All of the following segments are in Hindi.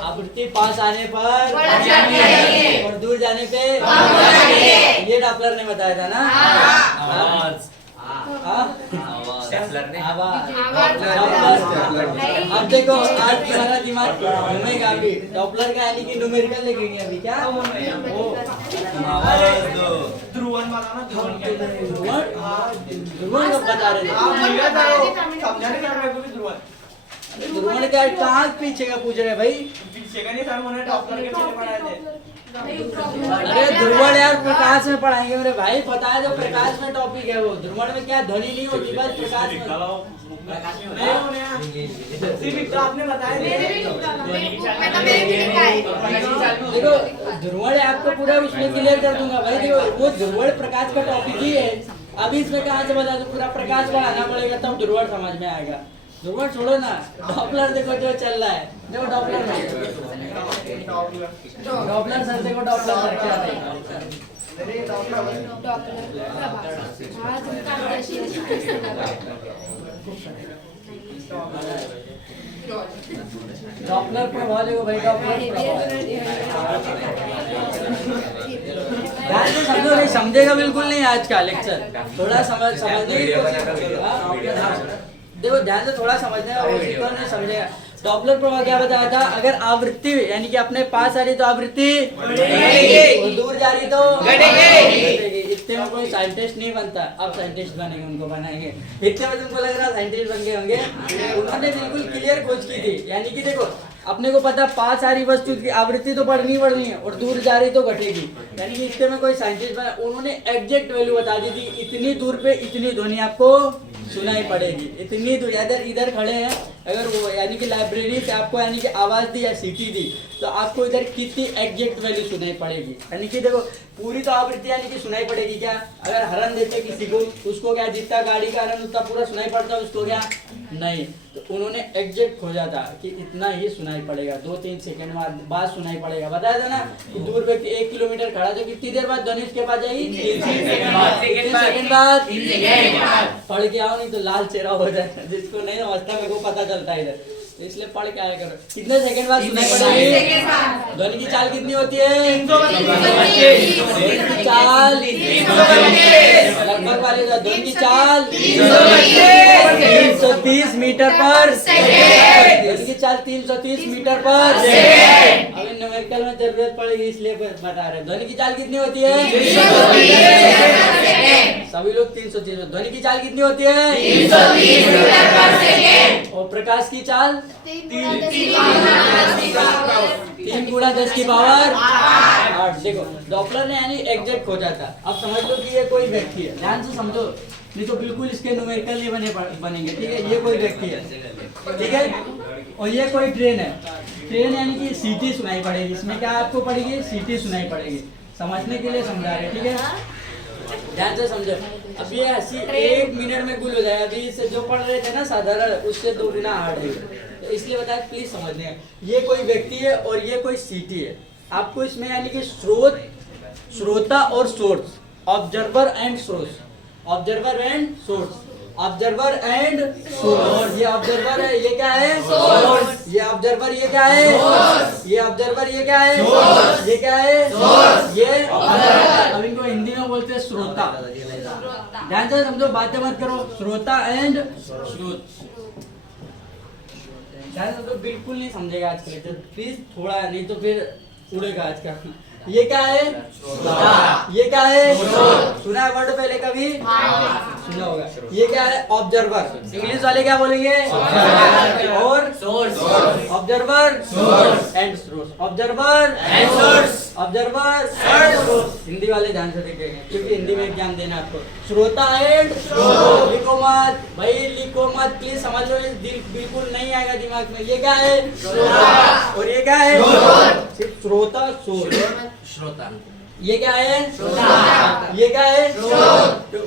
आवृत्ति पास आने पर और दूर जाने पे ये डॉपलर ने बताया था ना। आवाज अब देखो आज तुम्हारा दिमाग घूमेगा अभी। डॉपलर का यानी कि न्यूमेरिकल लिखेंगे अभी क्या वो ध्रुवन बताना। ध्रुवन कब बता रहे थे समझाने का मेरे को भी ध्रुवन। ध्रुवन क्या कहाँ पीछे का पूछ रहे भाई। पीछे का नहीं सर, उन्होंने डॉक्टर के पीछे पढ़ाए थे। अरे ध्रुवण यार प्रकाश में पढ़ाएंगे मेरे भाई, पता है जो प्रकाश में टॉपिक है वो। ध्रुवण में क्या ध्वनि नहीं होती, बस प्रकाश में। आपने बताया देखो ध्रुवण आपको पूरा उसमें क्लियर कर दूंगा भाई। देखो वो ध्रुवण प्रकाश का टॉपिक ही है। अभी इसमें कहाँ से बता दो, पूरा प्रकाश पढ़ाना पड़ेगा तब ध्रुवण समझ में आएगा। ध्रुवण छोड़ो ना, डॉपलर देखो जो चल रहा है। देखो डॉपलर में डॉपलर सर देखो डॉपलर सर क्या डॉपलर प्रभाव देखो भाई। डॉपलर ध्यान से समझो, नहीं समझेगा बिल्कुल नहीं आज का लेक्चर। थोड़ा समझने की कोशिश देखो, ध्यान से थोड़ा समझने का नहीं समझेगा। डॉपलर प्रभाव क्या बताया था, अगर आवृत्ति यानी कि अपने पास आ रही तो आवृत्ति और दूर जा रही तो घटेगी। इतने में कोई साइंटिस्ट नहीं बनता, अब साइंटिस्ट बनेंगे, उनको बनाएंगे। इतने में तुमको लग रहा साइंटिस्ट बन गए होंगे। उन्होंने बिल्कुल क्लियर खोज की थी। यानी कि देखो अपने को पता पास आ रही वस्तु की आवृत्ति तो बढ़नी है और दूर जा रही तो घटेगी। यानी कि इतने में कोई साइंटिस्ट बना, उन्होंने एग्जैक्ट वैल्यू बता दी थी। इतनी दूर पे इतनी ध्वनि आपको सुनाई पड़ेगी। इतनी दूर इधर खड़े हैं, अगर वो यानी कि लाइब्रेरी से आपको यानी कि आवाज दी या सीटी दी तो आपको इधर कितनी एग्जैक्ट वैल्यू सुनाई पड़ेगी। यानी कि देखो पूरी तो आवृत्ति यानी कि सुनाई पड़ेगी क्या, अगर हरन देते किसी को उसको क्या जितना गाड़ी का हरन उतना पूरा सुनाई पड़ता है उसको क्या नहीं। तो उन्होंने एग्जैक्ट खोजा था कि इतना ही सुनाई पड़ेगा, 2-3 सेकंड बाद सुनाई पड़ेगा। बताया था ना कि दूर व्यक्ति 1 किलोमीटर खड़ा तो कितनी देर बाद ध्वनि उसके पास जाएगी, 3 सेकंड बाद। पढ़ के आओ नहीं तो लाल चेहरा हो जाए। जिसको नहीं समझता मेरे को पता चलता है इधर, इसलिए पढ़ के आया करो। कितने सेकंड बाद सुनाई पड़ेगी। ध्वनि की चाल कितनी होती है, चाल लगभग वाले ध्वनि की चाल 330 मीटर पर ध्वनि की चाल 330 मीटर पर। अभी न्यूमेरिकल में जरूरत पड़ेगी इसलिए बता रहे। ध्वनि की चाल कितनी होती है, सभी लोग 330। ध्वनि की चाल कितनी होती है, 330 और प्रकाश की चाल 3 गुणा 10 की पावर 8। देखो डॉपलर ने यानी एग्जैक्ट खोजा था। अब समझ लो कि ये कोई व्यक्ति है, ध्यान से समझो नहीं तो बिल्कुल इसके न्यूमेरिकल नहीं बनेंगे। ठीक है, ये कोई व्यक्ति है, ठीक है, और ये कोई ट्रेन है। ट्रेन यानी कि सीटी सुनाई पड़ेगी। इसमें क्या आपको पड़ेगी, सीटी सुनाई पड़ेगी। समझने के लिए समझा रहे, ठीक है, ध्यान से समझो। अब ये हंसी 1 मिनट में गुल हो जाए। अभी इससे जो पढ़ रहे थे ना साधारण, उससे 2 गुना हार्ड है। तो इसलिए बताया प्लीज समझने। ये कोई व्यक्ति है और ये कोई सीटी है। आपको इसमें यानी कि श्रोता और source, observer and source, observer and source, observer and source. ये ऑब्जर्वर है, ये क्या है, सोर्स। ये ऑब्जर्वर, ये क्या है, सोर्स। ये ऑब्जर्वर, ये क्या है, सोर्स। ये क्या है, सोर्स। ये अब इनको हिंदी में बोलते हैं श्रोता। ध्यान से समझो, बातें मत करो। श्रोता एंड स्रोत। ध्यान से तो बिल्कुल नहीं समझेगा आज के लिए, प्लीज थोड़ा, नहीं तो फिर उड़ेगा आज का। ये क्या है, ये क्या है, सुना है वर्ड पहले कभी, सुना होगा। ये क्या है, ऑब्जर्वर। इंग्लिश वाले क्या बोलेंगे, और source. Observer and source, observer and source, observer and source. Hindi वाले ध्यान से देखेंगे क्योंकि हिंदी में एग्जाम देना आपको। श्रोता एंड सोर्स। लिखो मत भाई, लिखो मत प्लीज, समझ लो, बिल्कुल नहीं आएगा दिमाग में। ये क्या है, श्रोता, और ये क्या है, सिर्फ श्रोता सोर्स। श्रोता, ये क्या है, श्रोता, ये क्या है, तो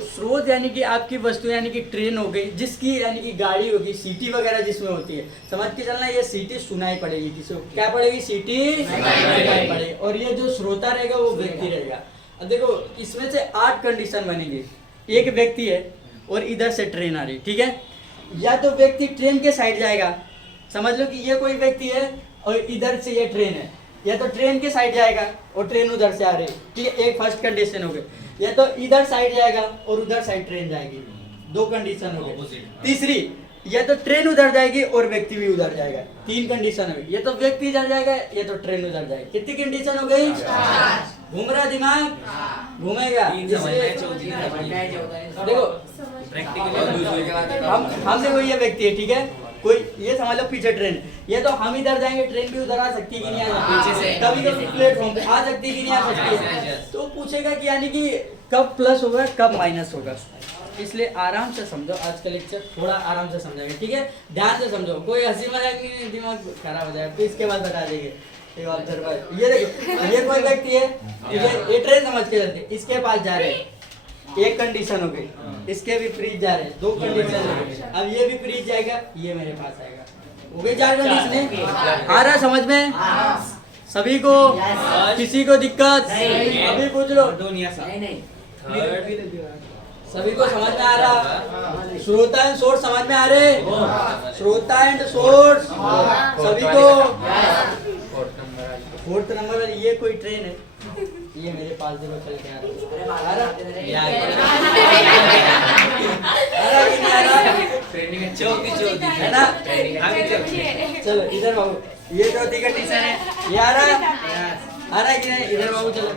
स्रोत यानी कि आपकी वस्तु यानी कि ट्रेन हो गई, जिसकी यानी कि गाड़ी होगी, सीटी वगैरह जिसमें होती है, समझ के चलना। ये सीटी सुनाई पड़ेगी, किसी को क्या पड़ेगी, सीटी सुनाई पड़ेगी। और ये जो श्रोता रहेगा वो व्यक्ति रहेगा। अब देखो इसमें से 8 कंडीशन बनेगी। एक व्यक्ति है और इधर से ट्रेन आ रही, ठीक है, या तो व्यक्ति ट्रेन के साइड जाएगा, समझ लो कि ये कोई व्यक्ति है और इधर से ये ट्रेन है, या तो ट्रेन के साइड जाएगा और ट्रेन उधर से आ रही है, ठीक है, एक फर्स्ट कंडीशन हो गई। या तो इधर साइड जाएगा और उधर साइड ट्रेन जाएगी, दो कंडीशन हो गई। तीसरी, या तो ट्रेन उधर जाएगी और व्यक्ति भी उधर जाएगा, तीन कंडीशन हो गई। या तो व्यक्ति इधर जाएगा या तो ट्रेन उधर जाएगी। कितनी कंडीशन हो गई? घूम रहा दिमाग, घूमेगा। देखो हम देखो ये व्यक्ति है, ठीक है, कोई ये समझ लो पीछे ट्रेन, ये तो हम इधर जाएंगे, ट्रेन भी उधर आ सकती है कि नहीं आ सकती, कभी कभी प्लेटफॉर्म पे आ सकती है कि नहीं आ सकती है। तो पूछेगा कि यानी कि कब प्लस होगा कब माइनस होगा, इसलिए आराम से समझो। आज का लेक्चर थोड़ा आराम से समझेंगे, ठीक है, ध्यान से समझो, कोई हंसी मजाक नहीं, दिमाग खराब हो जाएगा। फिर इसके बाद बता देंगे ये देखो, ये कोई व्यक्ति है, ये ट्रेन समझ के चलते, इसके पास जा रहे हैं, एक कंडीशन हो गई, इसके भी फ्रीज जा रहे हैं, दो कंडीशन हो गई। अब ये भी फ्रीज जाएगा, ये मेरे पास आएगा, हो गई चार कंडीशन। आ रहा समझ में सभी को? किसी को दिक्कत? अभी पूछ लो। सभी को समझ में आ रहा? श्रोता एंड सोर्स समझ में आ रहे? श्रोता एंड सोर्स सभी को? फोर्थ नंबर, ये कोई ट्रेन है, ये मेरे पास देखो चल के आ रहा है ना? चलो इधर बाबू, ये चौथी कंडीशन है, ये आ रहा कि नहीं? इधर बाबू चलो,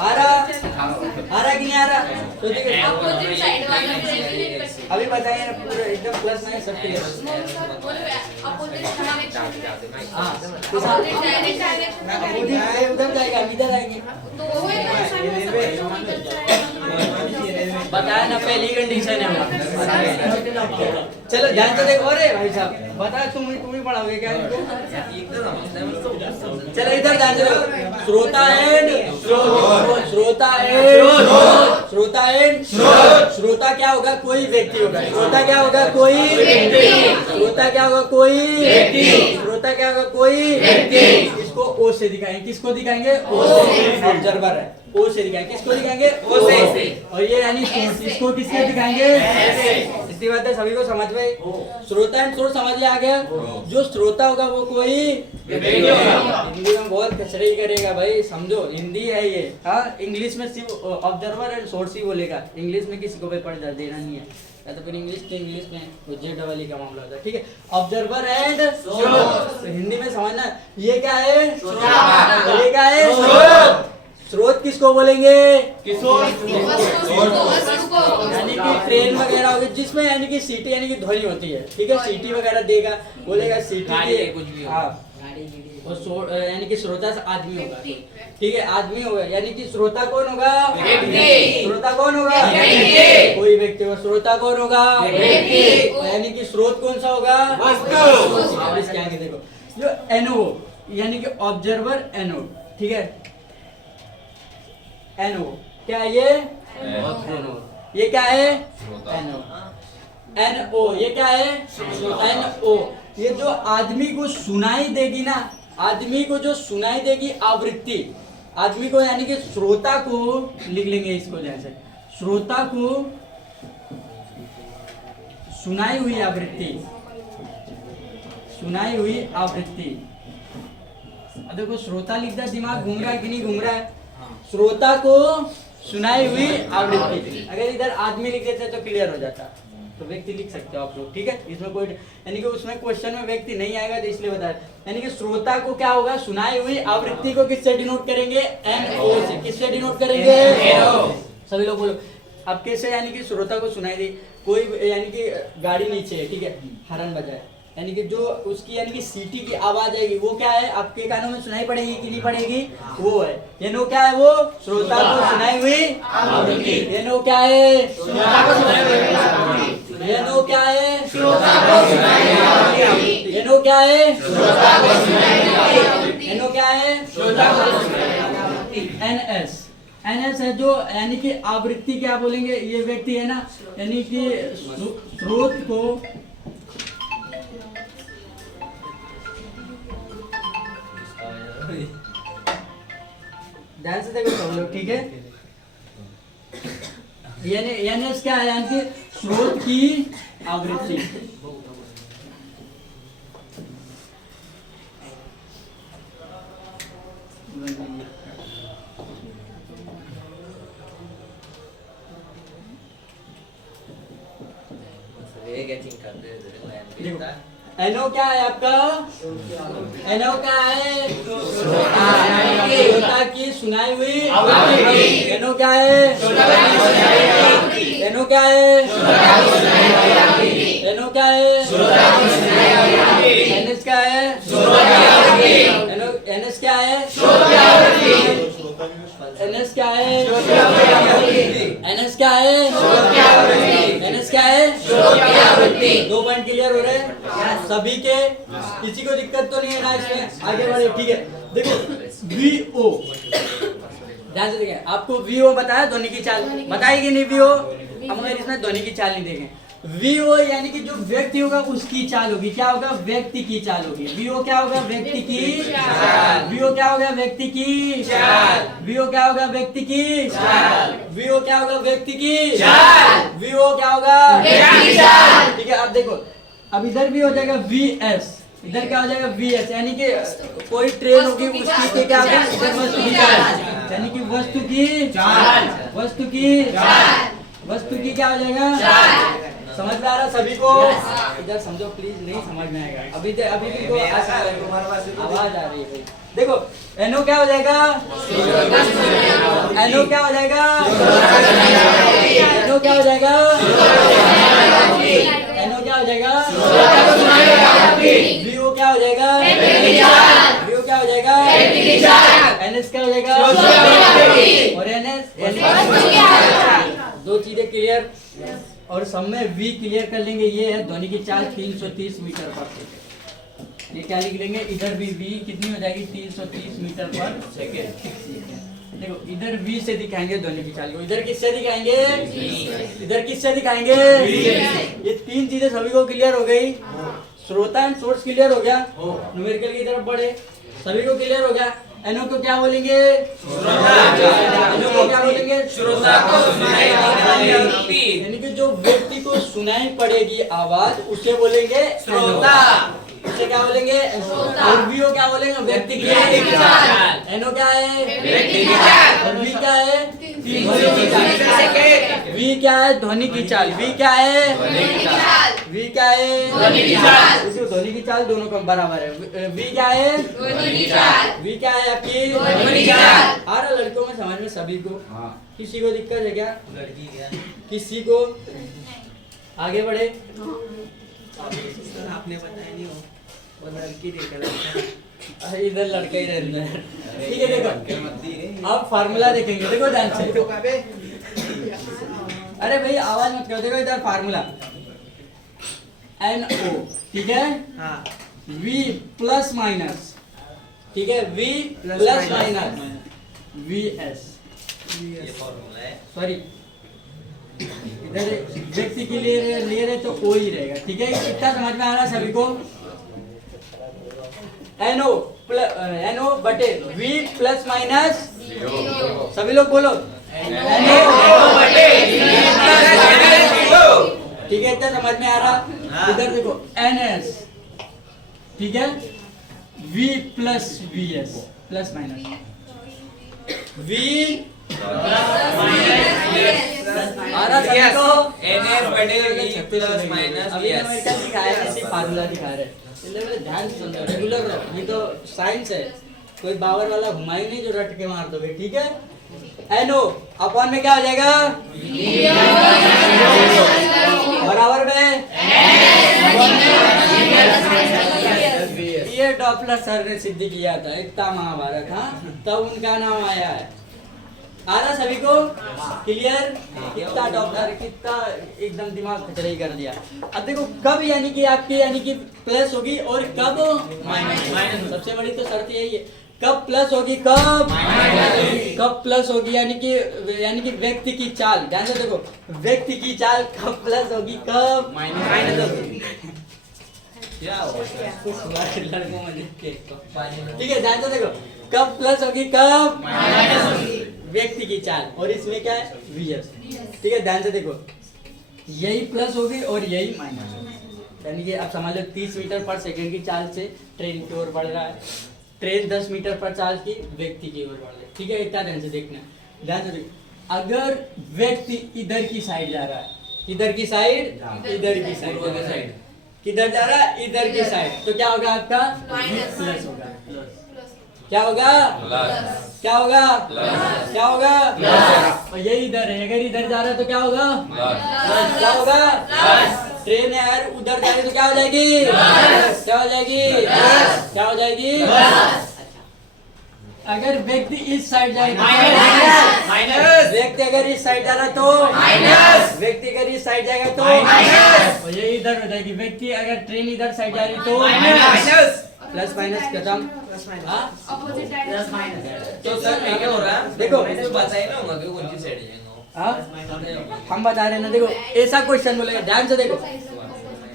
आ रहा कि नहीं आ रहा? चौथी अभी बताइए ना, पूरा एकदम प्लस नहीं सब क्लियर। उधर जाएगा, इधर आएंगे, बताया ना, पहली कंडीशन है। चलो ध्यान से देखो। अरे भाई साहब बता, तुम ही पढ़ाओगे क्या इनको? चलो इधर ध्यान से देखो। श्रोता एंड श्रोता क्या होगा? कोई व्यक्ति होगा। श्रोता क्या होगा? कोई श्रोता क्या होगा? कोई श्रोता क्या होगा? कोई इसको ओ से दिखाएंगे, किसको दिखाएंगे? ओ से। ऑब्जर्वर है, ओ से दिखाएंगे, किसको दिखाएंगे? ओ से। और ये यानी सोर्स, इसको किससे दिखाएंगे? इतनी बात है, सभी को समझ में? श्रोता एंड सोर्स समझ में आ गया? जो श्रोता होगा वो कोई हिंदी में बहुत कचरे ही करेगा भाई, समझो, हिंदी है ये। हाँ, इंग्लिश में सिर्फ ऑब्जर्वर एंड सोर्स ही बोलेगा, इंग्लिश में किसी को पेपर देना नहीं है, या तो फिर इंग्लिश के इंग्लिश में वो जेडबल का मामला होता है, ठीक है। ऑब्जर्वर एंड सोर्स हिंदी में समझना, ये क्या है? ये क्या है? स्रोत किसको बोलेंगे? यानी कि ट्रेन वगैरह होगी जिसमें यानी कि सीटी यानी कि ध्वनि होती है, ठीक है, सीटी वगैरह देगा, बोलेगा सीटी कुछ भी। हाँ, और यानी कि श्रोता से आदमी होगा, ठीक है, आदमी होगा, यानी कि श्रोता कौन होगा? श्रोता कौन होगा? कोई व्यक्ति होगा। श्रोता कौन होगा? यानी कि स्रोत कौन सा होगा? इसके आगे देखो, जो एनओ यानी कि ऑब्जर्वर एनओ, ठीक है, एनओ क्या है? ये क्या है? एनओ। एनओ ये क्या है? एनओ ये जो आदमी को सुनाई देगी ना, आदमी को जो सुनाई देगी आवृत्ति, आदमी को यानी कि श्रोता को लिख लेंगे इसको जैसे, श्रोता को सुनाई हुई आवृत्ति, सुनाई हुई आवृत्ति। देखो श्रोता लिख दिया, दिमाग घूम रहा है कि नहीं घूम रहा है? श्रोता को सुनाई हुई आवृत्ति। अगर इधर आदमी लिख देते तो क्लियर हो जाता, तो व्यक्ति लिख सकते हो आप लोग, ठीक है, इसमें कोई यानी कि उसमें क्वेश्चन में व्यक्ति नहीं आएगा तो इसलिए बताया। यानी कि श्रोता को क्या होगा? सुनाई हुई आवृत्ति को किससे डिनोट करेंगे? एनओ से। किससे डिनोट करेंगे? एनओ। सभी लोग बोलो अब कैसे? यानी कि श्रोता को सुनाई दे, कोई यानी कि गाड़ी नीचे है, ठीक है, हॉर्न बजाए, यानी कि जो उसकी यानी कि सीटी की आवाज आएगी वो क्या है? आपके कानों में सुनाई पड़ेगी कि नहीं पड़ेगी? वो है ये नो क्या है? वो श्रोता को सुनाई हुई आवृत्ति। ये नो क्या है? श्रोता को सुनाई हुई। ये नो क्या है? श्रोता को सुनाई हुई आवृत्ति। ये नो क्या है? श्रोता को सुनाई हुई आवृत्ति। ये नो क्या है? श्रोता को सुनाई हुई आवृत्ति। एनएस एनएस है जो यानी कि आवृत्ति क्या बोलेंगे? ये व्यक्ति है ना, यानी कि स्रोत को ध्यान से देखो सब लोग, ठीक है, यानी क्या है? यानी कि स्रोत की आवृत्ति। एनो क्या है आपका? एनो क्या है? श्रोता की सुनाई हुई। एनो क्या है? एनो क्या है? एनो क्या है? एनएस क्या है? एनो एनएस क्या है? एनएस क्या है? एनएस क्या है? एनएस क्या है? 2 पॉइंट क्लियर हो रहे हैं सभी के? किसी को दिक्कत तो नहीं है ना इसमें? आगे बढ़े, ठीक है। देखो वीओ, ध्यान से देखें। आपको वीओ बताया ध्वनि की चाल, बताएगी नहीं वीओ? हम अगर इसमें ध्वनि की चाल नहीं देखें, वीओ यानी कि जो व्यक्ति होगा उसकी चाल होगी। क्या होगा? व्यक्ति की चाल होगी। वीओ क्या होगा? व्यक्ति की चाल। वीओ क्या होगा? व्यक्ति की चाल। वीओ क्या होगा? व्यक्ति की चाल। वीओ क्या होगा? व्यक्ति की चाल। वीओ क्या होगा? व्यक्ति की चाल। ठीक है, अब देखो, अब इधर भी हो जाएगा वीएस, इधर क्या हो जाएगा? वीएस, यानी कि कोई ट्रेन होगी उसकी क्या होगा? इधर वस्तु की चाल, यानी कि वस्तु की चाल। वस्तु की चाल, वस्तु की क्या हो जाएगा? समझ में आ रहा सभी को? इधर समझो प्लीज, नहीं समझ में आएगा अभी अभी भी को आवाज आ रही है। देखो एनो क्या हो जाएगा? एनो क्या हो जाएगा? एनो क्या हो जाएगा? एनो क्या हो जाएगा? वीओ क्या हो जाएगा? वीओ क्या हो जाएगा? एनएस क्या हो जाएगा? और एनएस, दो चीजें क्लियर, और सब में वी क्लियर कर लेंगे। ये है ध्वनि की चाल 330 मीटर पर सेकेंड। ये क्या लिख लेंगे? इधर भी वी कितनी हो जाएगी? 330 मीटर पर सेकेंड। देखो इधर वी से दिखाएंगे ध्वनि की चाल को, इधर किससे दिखाएंगे? इधर किससे दिखाएंगे? ये 3 चीजें सभी को क्लियर हो गई। श्रोता एंड सोर्स क्लियर हो गया, न्यूमेरिकल की तरफ बढ़े, सभी को क्लियर हो गया। एनो को क्या बोलेंगे? एनो को क्या बोलेंगे? श्रोता को सुनाई पड़ेगी, यानी कि जो व्यक्ति को सुनाई पड़ेगी आवाज उसे बोलेंगे श्रोता। उसे क्या बोलेंगे? और वीओ क्या बोलेंगे? व्यक्ति की चाल। एनो क्या है? व्यक्ति की चाल। और वी क्या है? ध्वनि की चाल। वी क्या है? ध्वनि की चाल। वी क्या है? वी क्या है? ध्वनि की चाल। इसमें ध्वनि की चाल दोनों कम बराबर है। वी क्या है? वी क्या है आपकी? ध्वनि की चाल। आ रहा लड़कों में समझ में सभी को? किसी को दिक्कत है क्या? लड़की क्या? किसी को? आगे बढ़े। आपने बताया नहीं हो, लड़की इधर लड़का ही रहता है। ठीक है, देखो अब फार्मूला देखेंगे। देखो ध्यान से, अरे भाई आवाज मत करो। देखो इधर फार्मूला NO, ठीक है? V प्लस माइनस, ठीक है? V plus minus VS, sorry इधर व्यक्ति के लिए ले रहे तो O ही रहेगा। ठीक है, इतना समझ में आ रहा है सभी को? NO बटे V प्लस माइनस, सभी लोग बोलो NO बटे V प्लस माइनस। ठीक है, इतना समझ में आ रहा? इधर देखो NS, ठीक है? V plus VS plus minus V आ रहा सभी को? NS बटे V प्लस माइनस अभी हमें क्या दिखाया है? सिर्फ फार्मूला दिखा रहे हैं। इसलिए ध्यान से समझो, रेगुलर रहो। ये तो साइंस है, कोई बावर वाला घुमाई नहीं जो रट के मार दोगे। ठीक है? NO अपॉन में क्या हो जाएगा? बराबर में ये डॉपलर सर ने सिद्ध किया था, एकता महाभारत। हाँ, तब उनका नाम आया है। आ रहा सभी को? क्लियर? कितना डॉपलर, कितना एकदम दिमाग खचड़े कर दिया। अब देखो कब यानी कि आपकी यानी कि प्लस होगी और कब माइनस। सबसे बड़ी तो शर्त यही है, कब प्लस होगी कब कब प्लस होगी, यानी कि व्यक्ति की चाल। ध्यान से देखो, व्यक्ति की चाल कब प्लस होगी कब माइनस होगी। लड़कों में देख के, ठीक है? ध्यान से देखो, कब प्लस होगी कब माइनस होगी व्यक्ति की चाल, और इसमें क्या है? VS। ठीक है, ध्यान से देखो, यही प्लस होगी और यही माइनस होगी, यानी कि आप समझ लो 30 मीटर पर सेकंड की चाल से ट्रेन की ओर बढ़ रहा है। ट्रेन 10 मीटर पर चाल की व्यक्ति की ओर बढ़ रही है, ठीक है। इतना ध्यान से देखना, ध्यान से देखना। अगर व्यक्ति इधर की साइड जा रहा है, इधर की साइड, इधर की साइड, किधर जा रहा है, इधर की साइड, तो क्या होगा आपका प्लस होगा। क्या होगा क्या होगा क्या होगा और ये इधर है, अगर इधर जा रहा है तो क्या होगा क्या होगा। ट्रेन है यार उधर जा रही तो क्या हो जाएगी, क्या हो जाएगी, क्या हो जाएगी। अगर व्यक्ति इस साइड जाएगा माइनस, व्यक्ति अगर इस साइड जा रहा है तो माइनस, व्यक्ति अगर इस साइड जाएगा तो माइनस, और ये इधर हो जाएगी। व्यक्ति अगर ट्रेन इधर साइड जा रही तो माइनस, प्लस माइनस खत्म। Opposite plus minus. तो सर क्या हो रहा है, देखो इसमें बताइए ना होगा कि कौन सी साइड जाएगा। हाँ हम बता रहे हैं ना, देखो ऐसा क्वेश्चन बोलेगा, ध्यान से देखो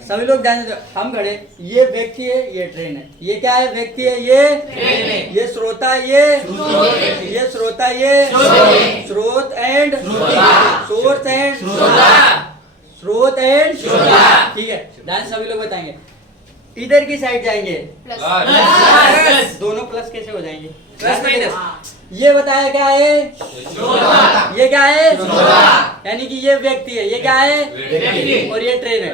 सभी लोग, ध्यान से। हम खड़े, ये व्यक्ति है, ये ट्रेन है, ये क्या है, व्यक्ति है, ये ट्रेन है, ये श्रोता, ये श्रोता, ये स्रोत एंड सोर्स एंड स्रोत एंड, ठीक है। ध्यान से सभी लोग बताएंगे, इधर की साइड जाएंगे प्लस, दोनों प्लस कैसे हो जाएंगे, प्लस माइनस। ये बताया क्या है, ये क्या है, यानी कि ये व्यक्ति है, ये क्या है, और ये ट्रेन है,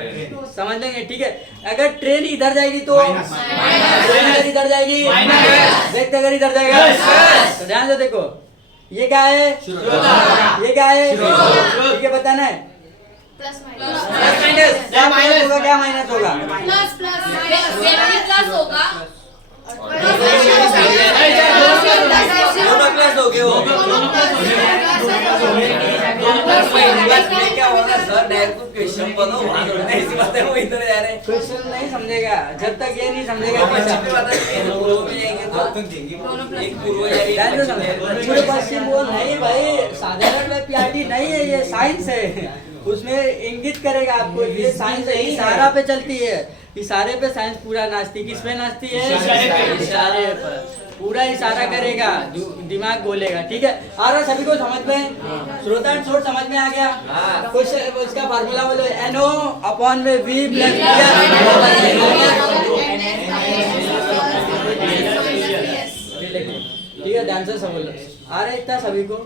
समझ लेंगे, ठीक है। अगर ट्रेन इधर जाएगी तो ट्रेन अगर इधर जाएगी, व्यक्ति अगर इधर जाएगा, तो ध्यान से देखो, ये क्या है, ये क्या है, ठीक है, बताना है। प्लस माइनस, क्या माइनस होगा, क्या माइनस होगा, प्लस प्लस होगा, दोनों प्लस हो गए हो। क्या होगा सर, डायरेक्ट क्वेश्चन बनो, ऐसी बातें वो इधर जा रहे हैं। क्वेश्चन नहीं समझेगा जब तक ये नहीं समझेगा पूर्व कि में जाएंगे तो एक पूर्व जाएगी, पूरे पश्चिम वो नहीं भाई, साधारण में पीआईटी नहीं है, ये साइंस है, उसमें इंगित करेगा आपको, ये साइंस है, इशारा पे चलती है, इशारे पे साइंस पूरा नाचती, किस पे नाचती है, इशारे पर, पूरा इशारा करेगा, दिमाग बोलेगा, ठीक है। आ रहा सभी को समझ में, श्रोता एंड सोर्स समझ में आ गया। क्वेश्चन उसका फार्मूला बोलो, NO अपॉन में V प्लस ठीक है, ध्यान से सब बोलो। आ रहा है इतना सभी को,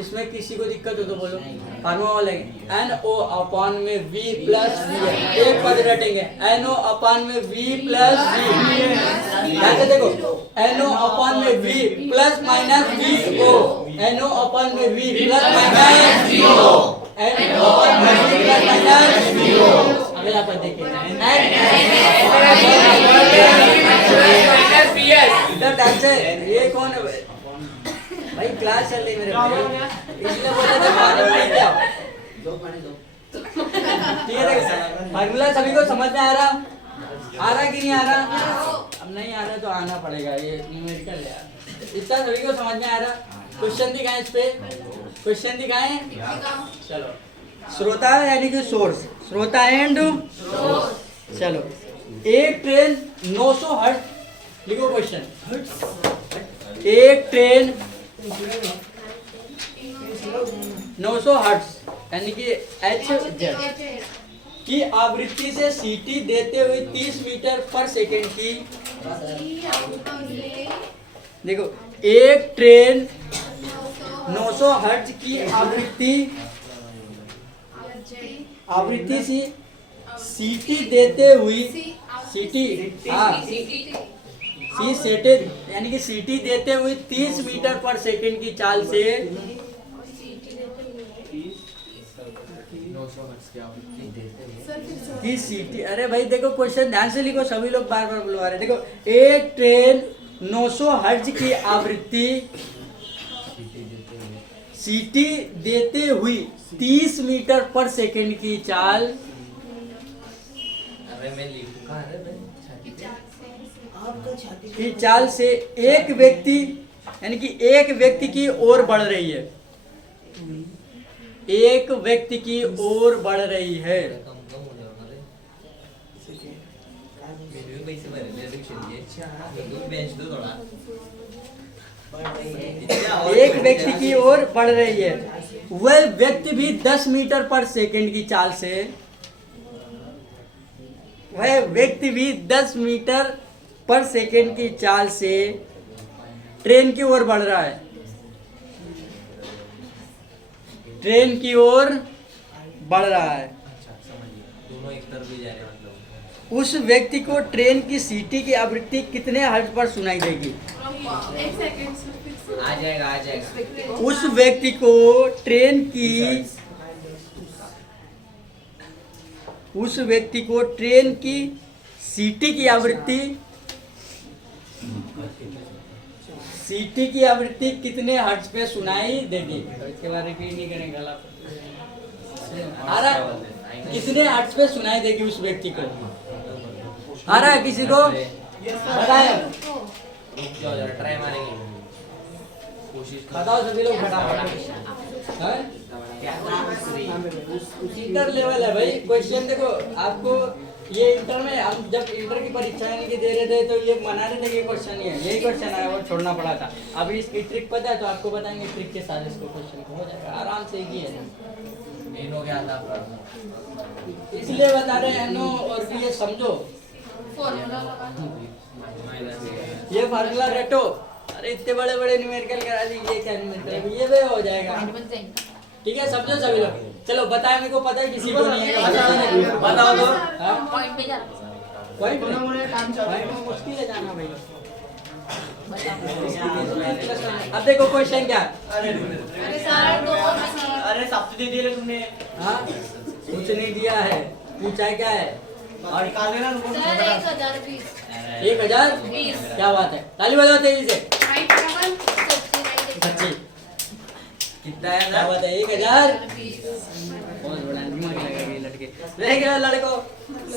इसमें किसी को दिक्कत हो तो बोलो। फार्मूला बोलेंगे NO अपॉन में V प्लस V, एक पद रटेंगे, NO अपॉन में V प्लस V, ध्यान से देखो, NO अपॉन में V plus minus VO, NO upon में V plus minus VO, NO upon में V प्लस माइनस VO। अगला पद देखिए, इधर ध्यान से, ये कौन है भाई, क्लास चल रही मेरे भाई, इसलिए बोले थे मालूम नहीं क्या, ठीक है। फार्मूला सभी को समझ में आ रहा कि नहीं आ रहा, अब नहीं आ रहा तो आना पड़ेगा, ये न्यूमेरिकल है, इतना सभी को समझ में आ रहा। क्वेश्चन दिखाएं, इस पे क्वेश्चन दिखाएं, चलो। श्रोता यानी कि सोर्स, श्रोता एंड चलो। एक ट्रेन 900 हर्ट्ज, लिखो क्वेश्चन, एक ट्रेन 900 हर्ट्ज यानी कि HZ की आवृत्ति से सीटी देते हुए 30 मीटर पर सेकंड की, देखो एक ट्रेन 900 हर्ट्ज की आवृत्ति से सीटी देते हुई, सीटी हाँ सी सेटेड यानी कि सीटी देते हुए 30 मीटर पर सेकंड की चाल से, की सीटी, अरे भाई देखो क्वेश्चन ध्यान से लिखो, सभी लोग बार बार बुलवा रहे। देखो एक ट्रेन 900 हर्ट्ज की आवृत्ति सीटी देते हुई 30 मीटर पर सेकंड की चाल, अरे मैं लिखूं कहां है की चाल से एक व्यक्ति यानी कि एक व्यक्ति की ओर बढ़ रही है, एक व्यक्ति की ओर बढ़ रही है, कम कम हो जाएगा रे, मेरे पैसे भरले रे चलिए, दूध बेच दो थोड़ा। एक व्यक्ति की ओर बढ़ रही है, वह व्यक्ति भी 10 मीटर पर सेकंड की चाल से, वह व्यक्ति भी 10 मीटर पर सेकंड की चाल से ट्रेन की ओर बढ़ रहा है, ट्रेन की ओर बढ़ रहा है, दोनों एक तरफ ही जा रहे हैं मतलब। उस व्यक्ति को ट्रेन की सीटी की आवृत्ति कितने हर्ट्ज पर सुनाई देगी? एक सेकंड आ जाएगा। उस व्यक्ति को ट्रेन की उस व्यक्ति को ट्रेन की सीटी की आवृत्ति कितने हर्ट्ज पे सुनाई देगी? इसके बारे में नहीं करेंगे आ रहा है? कितने हर्ट्ज पे सुनाई देगी उस व्यक्ति को? आ रहा है किसी को? बताए रुक जाओ जरा, ट्राई मारेंगे, कोशिश करो। बताओ सभी लोग फटाफट। इंटर लेवल है भाई। क्वेश्चन देखो, आपको ये इंटर में हम जब इंटर की परीक्षा इनकी दे रहे थे तो ये मना रहे थे कि क्वेश्चन ही है, यही क्वेश्चन आया और छोड़ना पड़ा था। अभी इसकी ट्रिक पता है तो आपको बताएंगे, ट्रिक के साथ इसको क्वेश्चन हो जाएगा आराम से। ही है मेन हो गया था, इसलिए बता रहे हैं नो और ये समझो, फॉर्मूला लगा ये फार्मूला रटो। अरे इतने बड़े बड़े न्यूमेरिकल करा दी, ये क्या न्यूमेरिकल, ये भी हो जाएगा। ठीक है, समझो सभी लोग। चलो बताए, मेरे को पता है किसी को नहीं है, बताओ तो। पॉइंट पे जा पॉइंट में मुश्किल है जाना भाई। अब देखो क्वेश्चन क्या है? अरे सर दो अरे सब दे दिए तुमने। हाँ कुछ नहीं दिया है, पूछा है क्या है? और निकाल देना तुमको। सर 1020 1020। क्या बात है, ताली बजाओ तेजी से। सच्ची कितना है क्या बात है, 1000। बहुत बड़ा दिमाग लगा ये लड़के। देख रहे हो लड़को,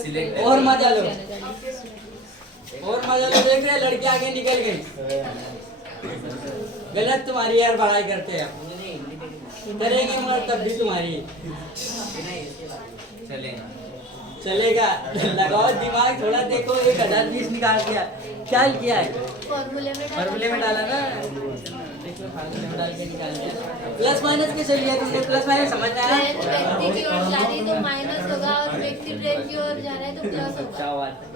सिलेक्ट और मजा लो, और मजा लो। देख रहे लड़की आगे निकल गई। गलत तुम्हारी यार, बड़ाई करते हैं करेंगे मगर तब भी तुम्हारी चलेगा। लगाओ दिमाग थोड़ा, देखो 1020 निकाल दिया, क्या किया है? फॉर्मूले में डाला ना, देखो फॉर्मूले में डाल के निकाल दिया। प्लस माइनस कैसे लिया तुमने? प्लस माइनस समझ में आया? व्यक्ति की ओर जा रही तो माइनस होगा और व्यक्ति ट्रेन की ओर जा रहा है तो प्लस होगा। क्या बात है,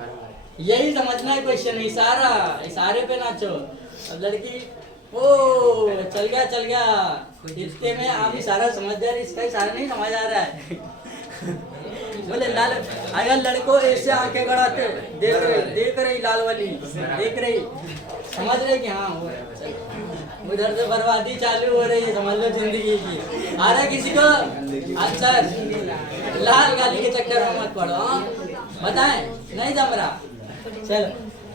यही समझना है क्वेश्चन। इशारा, इशारे पे नाचो। अब लड़की ओ चल गया इतने में आप इशारा समझ जा रहे, इसका इशारा नहीं समझ आ रहा है। बोले लाल, अगर लड़को ऐसे आंखें गड़ाते देख रही लाल वाली, देख रही, समझ रहे कि हाँ उधर से बर्बादी चालू हो रही है, समझ लो जिंदगी की। आ रहा है किसी को आंसर? लाल गाली के चक्कर में मत पड़ो, हाँ? बताएं, नहीं जम रहा। चलो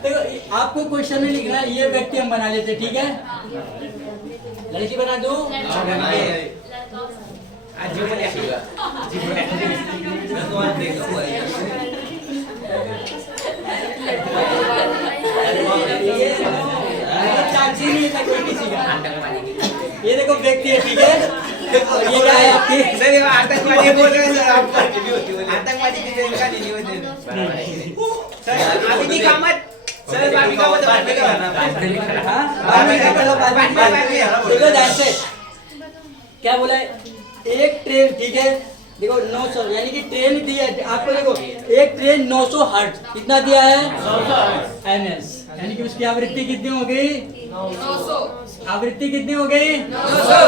देखो, आपको क्वेश्चन में लिखना है, ये व्यक्ति हम बना लेते, ठीक है? लड़की बना दूं? चाची नहीं था कोई किसी का। ये देखो व्यक्ति है, ठीक है? ये क्या है आपकी? आतंकवादी बोल रहे हैं सर, आप आतंकवादी की जगह नहीं होते सर। अभी नहीं कामत सर, बाकी का मत करना। हाँ देखो ध्यान से क्या बोला है, एक ट्रेन, ठीक है? देखो 900 यानी कि ट्रेन दी है आपको। देखो एक ट्रेन 900 हर्ट्ज, कितना दिया है? 900 एनएस, यानी कि उसकी आवृत्ति कितनी हो गई? 900। आवृत्ति कितनी हो गई? 900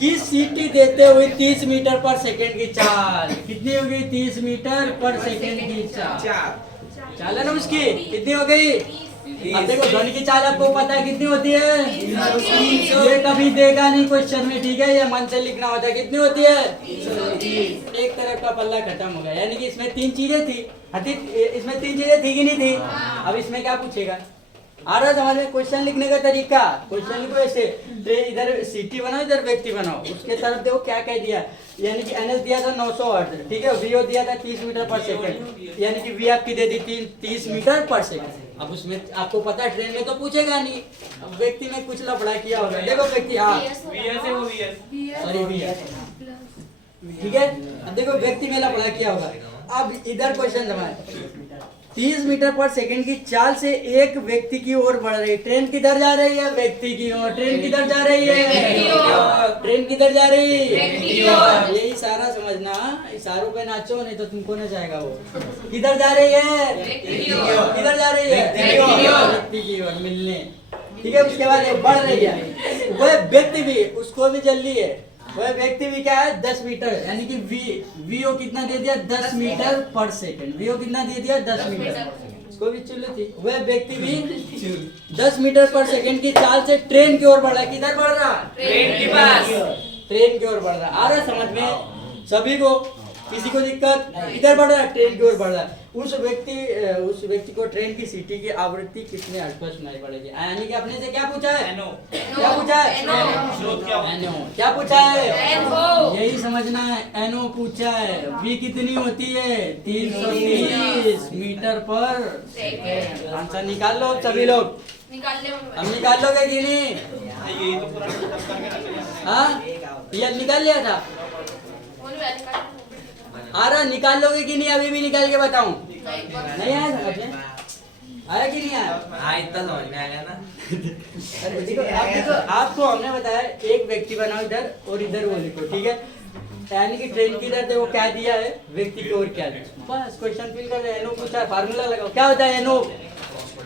की सीटी देते हुए 30 मीटर पर सेकंड की चाल कितनी हो गई? 30 मीटर पर सेकंड की चाल है ना उसकी, कितनी हो गई? अब देखो ध्वनि की चाल आपको पता है कितनी होती है? ये कभी देगा नहीं क्वेश्चन में, ठीक है? ये मन से लिखना होता है। कितनी होती है? एक तरफ का पल्ला खत्म हो गया, यानी कि इसमें 3 चीजें थी। इसमें 3 चीजें थी कि नहीं थी? अब इसमें क्या पूछेगा? आ रहा है समझ में? क्वेश्चन लिखने का तरीका, क्वेश्चन लिखो ऐसे, इधर सीटी बनाओ, इधर व्यक्ति बनाओ, उसके तरफ देखो क्या कह दिया, यानी कि एनएस दिया था 900 हर्ट्ज, ठीक है? वीओ दिया था 30 मीटर पर सेकंड, यानी कि वी आपकी दे दी 30 मीटर पर सेकंड। अब उसमें आपको पता है ट्रेन में तो पूछेगा नहीं, अब व्यक्ति में कुछ लफड़ा किया होगा। देखो व्यक्ति, हाँ सॉरी वीएस, ठीक है? अब देखो व्यक्ति में लफड़ा किया होगा। अब इधर क्वेश्चन समझ, 30 मीटर पर सेकंड की चाल से एक व्यक्ति की ओर बढ़ रही ट्रेन किधर जा रही है? व्यक्ति की ओर। ट्रेन किधर जा रही है? ट्रेन किधर जा रही है? यही सारा समझना, इशारों पे नाचो नहीं तो तुमको न जाएगा वो। किधर जा रही है? किधर जा रही है? व्यक्ति की ओर मिलने। ठीक है, उसके बाद ये बढ़ रही है। वह व्यक्ति भी, उसको भी जल्दी है, वह व्यक्ति भी क्या है 10 मीटर, यानी कि वीओ कितना दे दिया 10 मीटर पर सेकंड, वीओ कितना दे दिया 10 मीटर, उसको भी चुल्लू थी। वह व्यक्ति भी 10 मीटर पर सेकंड की चाल से ट्रेन की ओर बढ़ रहा है। किधर बढ़ रहा? ट्रेन के पास। ट्रेन की ओर बढ़ रहा है। आ रहा है समझ में सभी को? किसी को दिक्कत? इधर बढ़ रहा है, ट्रेन की ओर बढ़ रहा है। उस व्यक्ति को ट्रेन की सीटी की आवृत्ति कितने हर्ट्ज सुनाई पड़ेगी? यानी कि अपने से क्या पूछा है? क्या पूछा है? एनो। क्या पूछा है? यही समझना है, एनो पूछा है। वी कितनी होती है? 330 मीटर पर सेकंड। आंसर निकाल लो सभी लोग। हम निकाल लोगे कि नहीं? हाँ, ये निकाल लिया था। आ रहा, निकाल लोगे कि नहीं? अभी भी निकाल के बताऊं? नहीं आया समझ में? आया कि नहीं आया? हाँ, इतना समझ में आया ना। अरे देखो, आपको हमने बताया एक व्यक्ति बनाओ इधर और इधर वो लिखो, ठीक है? यानी कि ट्रेन की इधर देखो क्या दिया है, व्यक्ति की ओर क्या दिया, बस क्वेश्चन फिल कर रहे हैं। एनो पूछा है, फार्मूला लगाओ। क्या होता है एनो?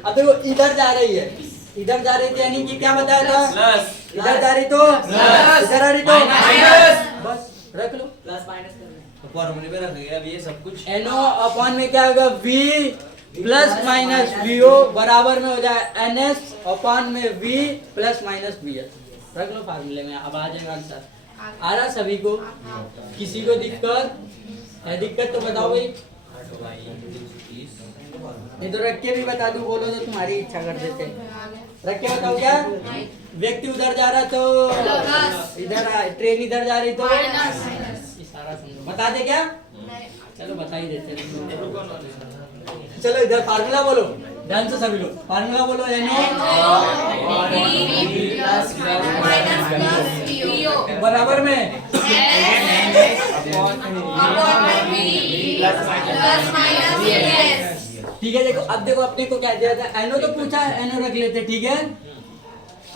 अब देखो इधर जा रही है, इधर जा रही थी, यानी कि क्या बताया था? प्लस। इधर जा रही तो प्लस, इधर आ रही तो माइनस। बस रख लो। प्लस माइनस कर फॉर्मूले पे रख गया अब ये सब कुछ। एनो अपॉन में क्या होगा? वी प्लस माइनस वीओ बराबर में हो जाए एनएस अपॉन में वी प्लस माइनस बीएस। रख लो फार्मूले में, अब आ जाएगा आंसर। आ रहा सभी को? किसी को दिक्कत है? दिक्कत तो बताओ भाई, नहीं तो रख के भी बता दूं, बोलो तो तुम्हारी इच्छा कर देते। रख के बताओ क्या? व्यक्ति उधर जा रहा तो इधर, ट्रेन इधर जा रही तो सारा समझो। बता दे क्या? चलो बता ही देते। चलो इधर फार्मूला बोलो, ध्यान से सभी लोग फार्मूला बोलो। बराबर में ठीक है। देखो अब देखो अपने को क्या दिया था, एनो तो पूछा है, एनो रख लेते, ठीक है?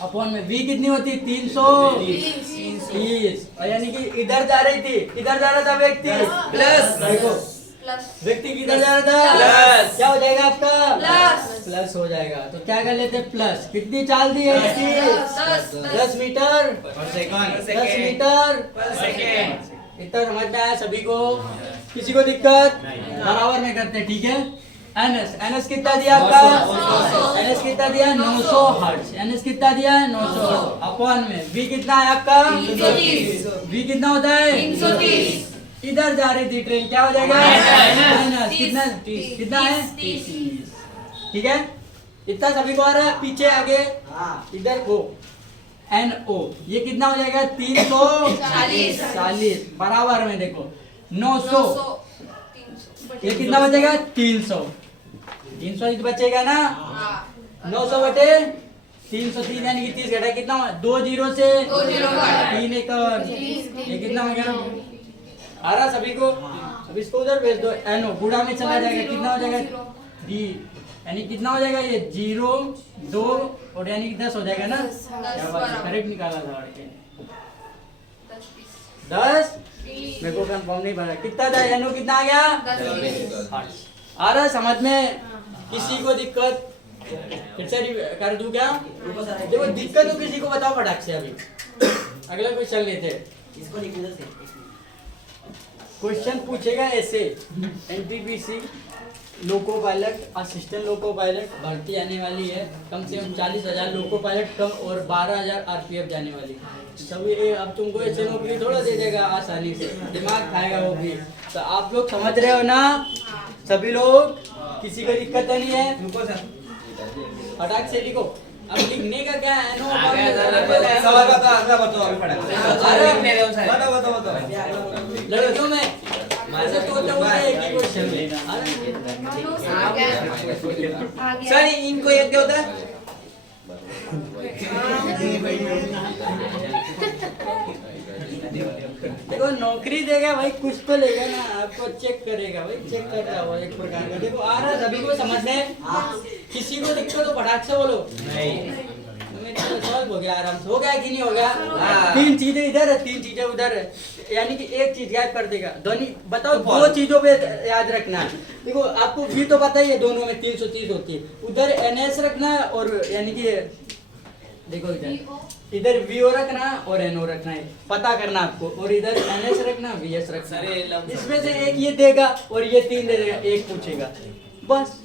अपॉन में वी कितनी होती है? 330, यानी कि इधर जा रही थी, इधर जा रहा था व्यक्ति प्लस, देखो व्यक्ति किधर जा रहा था प्लस। क्या हो जाएगा आपका? प्लस हो जाएगा। तो क्या कर लेते? प्लस। कितनी चाल दी है इसकी? 10 मीटर पर सेकंड। 10 मीटर पर सेकंड। इतना समझ में आया सभी को? किसी को दिक्कत? बराबर में करते हैं, ठीक है? एनएस कितना दिया आपका? एनएस कितना दिया? 900 हर्ट्ज। एनएस कितना दिया है? 900 अपॉन में वी कितना है आपका? 330। वी कितना होता है? 330। इधर जा रही थी ट्रेन, क्या हो जाएगा? माइनस। कितना? कितना है? 30। ठीक है, इतना सभी को आ रहा है? पीछे आगे इधर को NO, ये कितना हो जाएगा? 340 बराबर में देखो 900, ये कितना बचेगा? 300 बचेगा ना? 900 बटे 330 यानी कि 30 घटा कितना हुआ? 2 जीरो से 3 एकड़, ये कितना हो गया? आ रहा सभी को? अब इसको उधर भेज दो, NO गुणा में चला जाएगा, कितना हो जाएगा? D यानी कितना हो जाएगा? ये 0 2 और यानी कि 10 हो जाएगा ना? क्या बात है, करेक्ट निकाला था लड़के ने। 10 मेरे को कंफर्म नहीं पड़ा कितना था? NO कितना आ गया? 10। आ रहा समझ में? किसी को दिक्कत? फिर से कर दूं क्या? देखो दिक्कत तो किसी को बताओ फटाक से। अभी अगला क्वेश्चन लेते हैं। इसको लिख दो से। क्वेश्चन पूछेगा ऐसे, NTPC loco pilot, assistant loco pilot भर्ती आने वाली है। कम से कम 40,000 लोको पायलट कम और 12,000 आरपीएफ जाने वाली। सब ये अब तुमको ऐसे नौकरी थोड़ा दे देगा आसानी से, दिमाग खाएगा वो भी। तो आप लोग समझ रहे हो ना सभी लोग? किसी को दिक्कत नहीं है? फटाक से लिखो। अब लिखने का क्या है? सवाल बताओ, अगला बताओ अभी फटाक से। बताओ। लड़कियों में ऐसे एक ही क्वेश्चन लेना। सर इनको एक क्या होता है? देखो नौकरी देगा भाई, कुछ तो लेगा ना, आपको चेक करेगा भाई, चेक करता है वो एक प्रकार का। देखो आ रहा सभी को समझ में? किसी को दिक्कत तो फटाक से बोलो। नहीं सॉल्व हो गया, आराम से हो गया कि नहीं हो गया? 3 चीजें इधर है, 3 चीजें उधर है, यानी कि एक चीज याद कर देगा। दोनों बताओ, 2 चीजों पे याद रखना है। देखो आपको भी तो पता ही है, दोनों में 330 होती है। उधर NS रखना है और यानी कि देखो इधर वीओ रखना और एनओ रखना है, पता करना आपको, और इधर एनएस रखना, वीएस रखना। इसमें से एक ये देगा और ये 3 दे देगा, एक पूछेगा, बस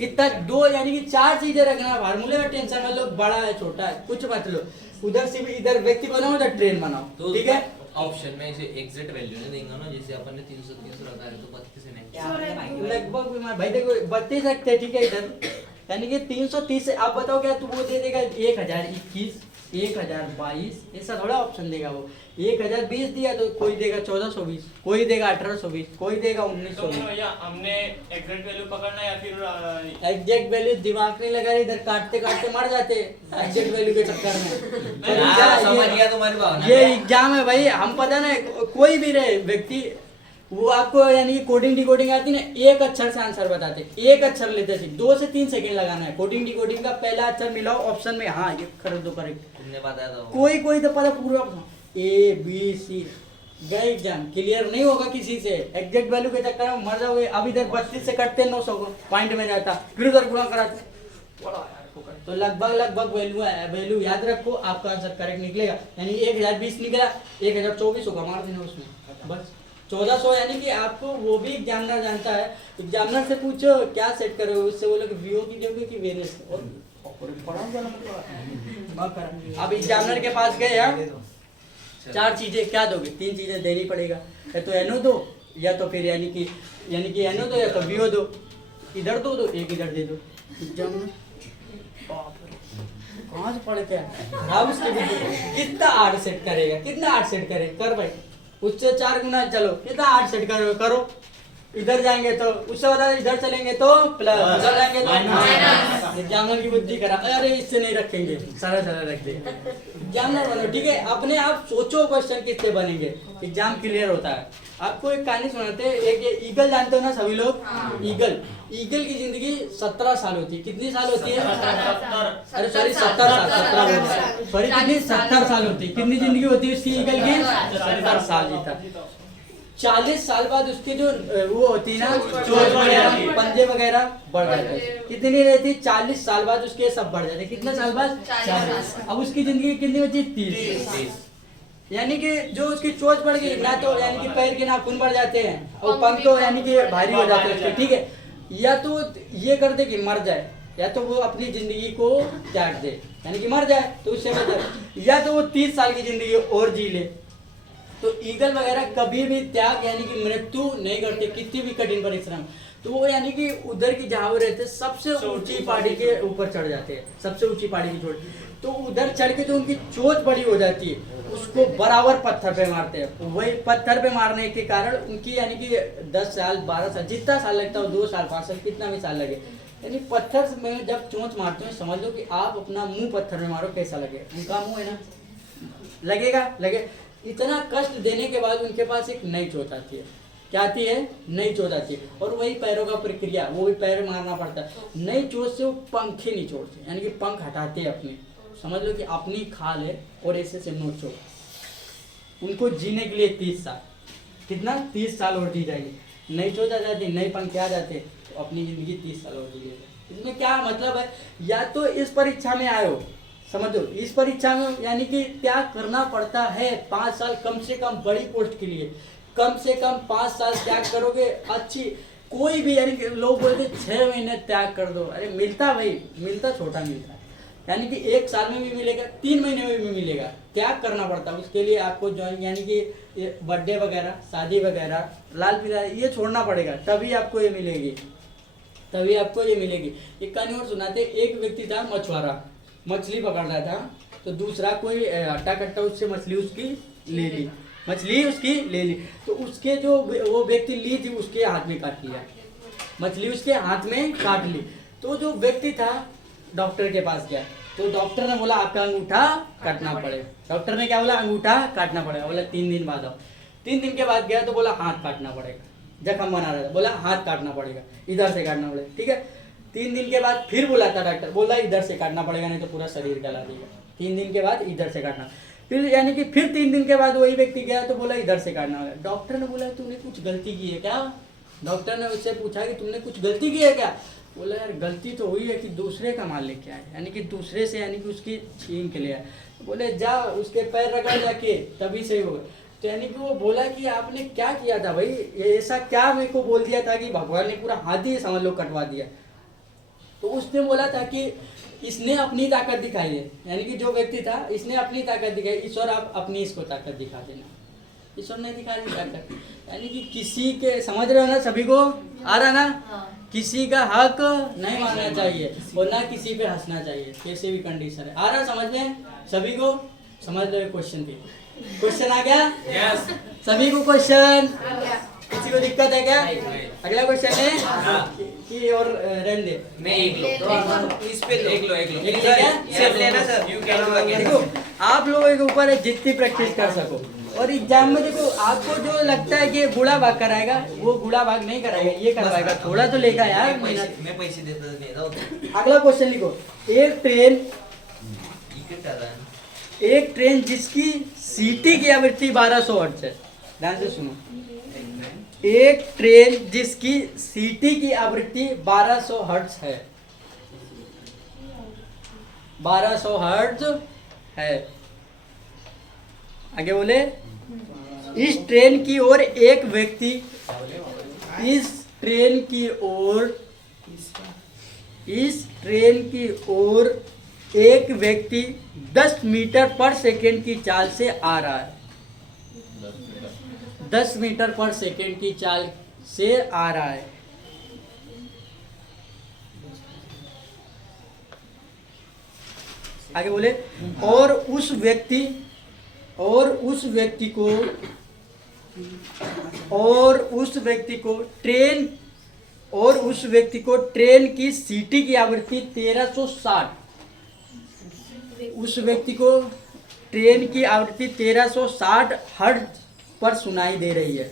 इतना 2 यानी कि 4 चीजें रखना। फार्मूले में टेंशन मतलब बड़ा है छोटा है कुछ मत लो, उधर से भी इधर व्यक्ति बनाओ, उधर ट्रेन बनाओ, ठीक है। ऑप्शन में इसे एग्जैक्ट वैल्यू नहीं देंगे ना, जैसे अपन ने 300 रखा है तो 32 नहीं लगभग भाई देखो 32 रखते हैं, ठीक है। इधर यानी कि 330 से आप बताओ क्या, तो वो दे देगा 1021, 1022, ऐसा थोड़ा ऑप्शन देगा वो। 1020 दिया तो कोई देगा 1420, कोई देगा 1820, कोई देगा 1920। भैया हमने एग्जैक्ट वैल्यू पकड़ना या फिर एग्जैक्ट वैल्यू दिमाग नहीं लगा, इधर काटते काटते मर जाते एग्जैक्ट वैल्यू के चक्कर में। समझ गया तुम्हारी भावना। ये एग्जाम है भाई, हम पता ना कोई भी रहे व्यक्ति, वो आपको यानी कि कोडिंग डिकोडिंग आती ना, एक अक्षर से आंसर बताते, एक अक्षर लेते थे, 2 से 3 सेकंड लगाना है। कोडिंग डिकोडिंग का पहला अक्षर मिलाओ ऑप्शन में, हाँ ये कर दो करेक्ट। तुमने बताया था कोई तो पता पूरा ए बी सी, गए एग्जाम क्लियर नहीं होगा किसी से, एग्जैक्ट वैल्यू के चक्कर में मर जाओगे। अब इधर 32 से कटते 900 को पॉइंट में जाता, फिर उधर गुणा कराते, तो लगभग वैल्यू याद रखो, आपका आंसर करेक्ट निकलेगा। यानी 1020 निकला, 1024 होगा, मार देना उसमें बस 1400। यानी कि आपको वो भी एग्जामिनर जानता है, एग्जामिनर से पूछो क्या सेट करोगे, उससे बोलो कि वीओ की दोगे कि वेरियस, और अब एग्जामिनर के पास गए यार, 4 चीजें क्या दोगे, 3 चीजें देनी पड़ेगा, या तो एनओ दो, या तो फिर यानी कि एनओ दो, या तो वीओ दो, इधर दो, एक इधर दे दो। एग्जामिनर कहाँ से पढ़ के खराब उसके कितना 8 सेट करेगा, कितना 8 सेट करेगा, कर भाई उससे 4 गुना, चलो कितना 8 सेट करो। इधर जाएंगे तो उससे बता, इधर चलेंगे तो प्लस, उधर जाएंगे तो माइनस। एग्जामिनर की बुद्धि करा, अरे इससे नहीं रखेंगे, सारा रख देंगे। एग्जामिनर बनो, ठीक है, अपने आप सोचो क्वेश्चन किससे बनेंगे, एग्जाम क्लियर होता है। आपको एक कहानी सुनाते हैं, एक ईगल जानते हो ना सभी लोग, ईगल की जिंदगी 17 साल होती है। कितनी साल होती है? अरे सॉरी 70 साल, सॉरी कितनी 70 साल होती है। कितनी जिंदगी होती है उसकी ईगल की? 70 साल जीता। 40 साल बाद उसकी जो वो होती है ना, चोंच वगैरह, पंजे वगैरह बढ़ जाते हैं। कितनी रहती? 40 साल बाद उसके सब बढ़ जाते हैं। कितने साल बाद? 40। अब उसकी जिंदगी कितनी बची? 30। यानी कि जो उसकी चोंच बढ़ गई ना, तो यानी कि पैर के नाखून बढ़ जाते हैं और पंख तो यानी कि भारी हो जाते हैं उसके, ठीक है। या तो ये कर दे कि मर जाए, या तो वो अपनी जिंदगी को त्याग दे, यानी कि मर जाए तो उससे बेहतर, या तो वो 30 साल की जिंदगी और जी ले। तो ईगल वगैरह कभी भी त्याग यानी कि मृत्यु नहीं करते, कितनी भी कठिन परिश्रम। तो वो यानी कि उधर की जहाँ वो रहते सबसे ऊंची पहाड़ी के ऊपर चढ़ जाते हैं, सबसे ऊंची पहाड़ी की चोट। तो उधर चढ़ के जो उनकी चोट बड़ी हो जाती है, उसको बराबर पत्थर पे मारते हैं। वही पत्थर पे मारने के कारण उनकी यानी कि 10 साल 12 साल जितना साल लगता हो, 2 साल 5 साल कितना भी साल लगे, यानी पत्थर में जब चोंच मारते हैं, समझ लो कि आप अपना मुंह पत्थर में मारो, कैसा लगे? उनका मुंह है ना, लगे। इतना कष्ट देने के बाद उनके पास एक नई चोट आती है। क्या आती है? नई चोट आती है। और वही पैरों का प्रक्रिया, वो भी पैर मारना पड़ता है। नई चोट से वो पंख ही निचोड़ते, यानी कि पंख हटाते हैं अपने। समझ लो कि अपनी खाल है और ऐसे से नोचो। उनको जीने के लिए 30 साल, कितना? 30 साल और जी जाएगी। नई चोट आ जाती, नए पंख आ जाते, तो अपनी जिंदगी 30 साल और जी जाएगी। इसमें क्या मतलब है? या तो इस परीक्षा में आए हो, समझो इस परीक्षा में यानी कि त्याग करना पड़ता है 5 साल कम से कम, बड़ी पोस्ट के लिए कम से कम 5 साल त्याग करोगे। अच्छी कोई भी यानी कि लोग बोलते 6 महीने त्याग कर दो, अरे मिलता भाई, मिलता छोटा मिलता है, यानी कि 1 साल में भी मिलेगा, 3 महीने में भी मिलेगा। त्याग करना पड़ता है उसके लिए। आपको जो यानी कि बर्थडे वगैरह, शादी वगैरह, लाल पीला ये छोड़ना पड़ेगा, तभी आपको ये मिलेगी, तभी आपको ये मिलेगी। एक कहानी और सुनाते। एक व्यक्ति था मछुआरा, मछली पकड़ रहा था, तो दूसरा कोई हट्टा कट्टा उससे मछली उसकी ले ली, तो उसके जो वो व्यक्ति ली थी उसके हाथ में काट लिया, मछली उसके हाथ में काट ली। तो जो व्यक्ति था डॉक्टर के पास गया, तो डॉक्टर ने बोला आपका अंगूठा काटना पड़ेगा। डॉक्टर ने क्या बोला? अंगूठा काटना पड़ेगा। बोला 3 दिन बाद आओ। 3 दिन के बाद गया तो बोला हाथ काटना पड़ेगा, जख्म बना रहा था, बोला हाथ काटना पड़ेगा, इधर से काटना पड़ेगा, ठीक है। 3 दिन के बाद फिर बोला था डॉक्टर, बोला इधर से काटना पड़ेगा नहीं तो पूरा शरीर गला देगा। 3 दिन के बाद इधर से काटना, फिर यानी कि फिर 3 दिन के बाद वही व्यक्ति गया तो बोला इधर से काटना होगा। डॉक्टर ने बोला तूने कुछ गलती की है क्या? डॉक्टर ने उससे पूछा कि तुमने कुछ गलती की है क्या? बोला यार गलती तो हुई है कि दूसरे का माल लेके आए, यानी कि दूसरे से यानी कि उसकी छीन के लिए आए। बोले जा उसके पैर रगड़ जाके तभी सही होगा। तो यानी कि वो बोला कि आपने क्या किया था भाई, ये ऐसा क्या मेरे को बोल दिया था कि भगवान ने पूरा हाथ ही समझ लो कटवा दिया। तो उसने बोला था कि इसने अपनी ताकत दिखाई है, यानी कि जो व्यक्ति था इसने अपनी ताकत दिखाई, ईश्वर आप अपनी इसको ताकत दिखा देना। ईश्वर ने दिखा दी ताकत, यानी कि किसी के, समझ रहे हो ना, सभी को आ रहा ना, किसी का हक नहीं मानना चाहिए और ना किसी पे हंसना चाहिए, कैसे भी कंडीशन है। आ रहा समझ में सभी को? समझ लो क्वेश्चन थी, क्वेश्चन आ गया? यस। सभी को क्वेश्चन? किसी को दिक्कत है क्या? नहीं। अगला क्वेश्चन है कि और रहने दे। नहीं एक लो, इस पे एक लो एक है क्या? सिर्फ लेना sir, you can do again. देखो आप लोगों के ऊपर है जितनी प्रैक्टिस कर सको, और एग्जाम में देखो आपको जो लगता है कि ये गुड़ा भाग कराएगा, वो गुड़ा भाग नहीं कराएगा, ये करवाएगा। थोड़ा तो लेगा यार मेहनत। मैं पैसे देता नहीं था। अगला क्वेश्चन लिखो, एक ट्रेन जिसकी सीटी की आवृत्ति 1200 हर्ट्ज है, ध्यान से सुनो, एक ट्रेन जिसकी सीटी की आवृत्ति 1200 हर्ट्ज है, 1200 हर्ट्ज है। आगे बोले, इस ट्रेन की ओर एक व्यक्ति, इस ट्रेन की ओर एक व्यक्ति 10 मीटर पर सेकेंड की चाल से आ रहा है, 10 मीटर पर सेकेंड की चाल से आ रहा है। आगे बोले, और उस व्यक्ति को ट्रेन की सीटी की आवृत्ति 1360, उस व्यक्ति को ट्रेन की आवृत्ति 1360 हर्ट्ज पर सुनाई दे रही है।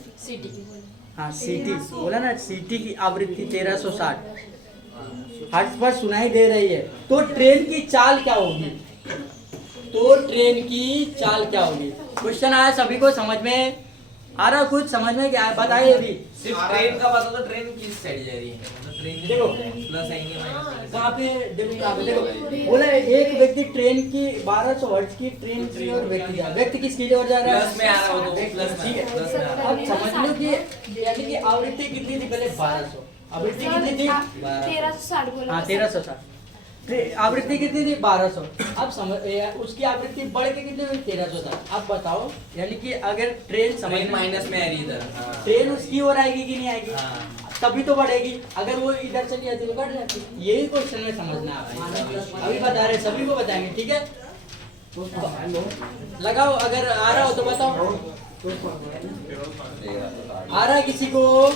हाँ सीटी बोला ना, सीटी की आवृत्ति 1360 हर्ट्ज पर सुनाई दे रही है। तो ट्रेन की चाल क्या होगी? क्वेश्चन आया, सभी को समझ में आ रहा? कुछ समझ में क्या बताइए अभी। सिर्फ ट्रेन का बता दो, ट्रेन किस साइड जा रही है, मतलब ट्रेन देखो प्लस आएंगे माइनस वहाँ पे देखो बोला एक व्यक्ति ट्रेन की 1200 हर्ट्ज की ट्रेन की ओर व्यक्ति किसकी ओर जा रहा है? प्लस में आ रहा हो तो प्लस ठीक है। प्लस में आ रहा अब समझ लो कि यानी कि आवृत्ति कितनी थी पहले? 1200। आवृत्ति कितनी थी? 1360 बोला। हाँ 1360। आवृत्ति कितनी थी? 1200। अब समझ उसकी आवृत्ति बढ़ के कितनी हुई? 1300 तक। अब बताओ, यानी कि अगर ट्रेन समझ ट्रेन माइनस में आ रही इधर। ट्रेन उसकी ओर आएगी कि नहीं आएगी? हाँ। तभी तो बढ़ेगी। अगर वो इधर चली जाती तो बढ़ जाती। यही क्वेश्चन में समझना है, अभी बता रहे, सभी को बताएंगे, ठीक है? लगाओ, अगर आ रहा हो तो बताओ। आ रहा है किसी को?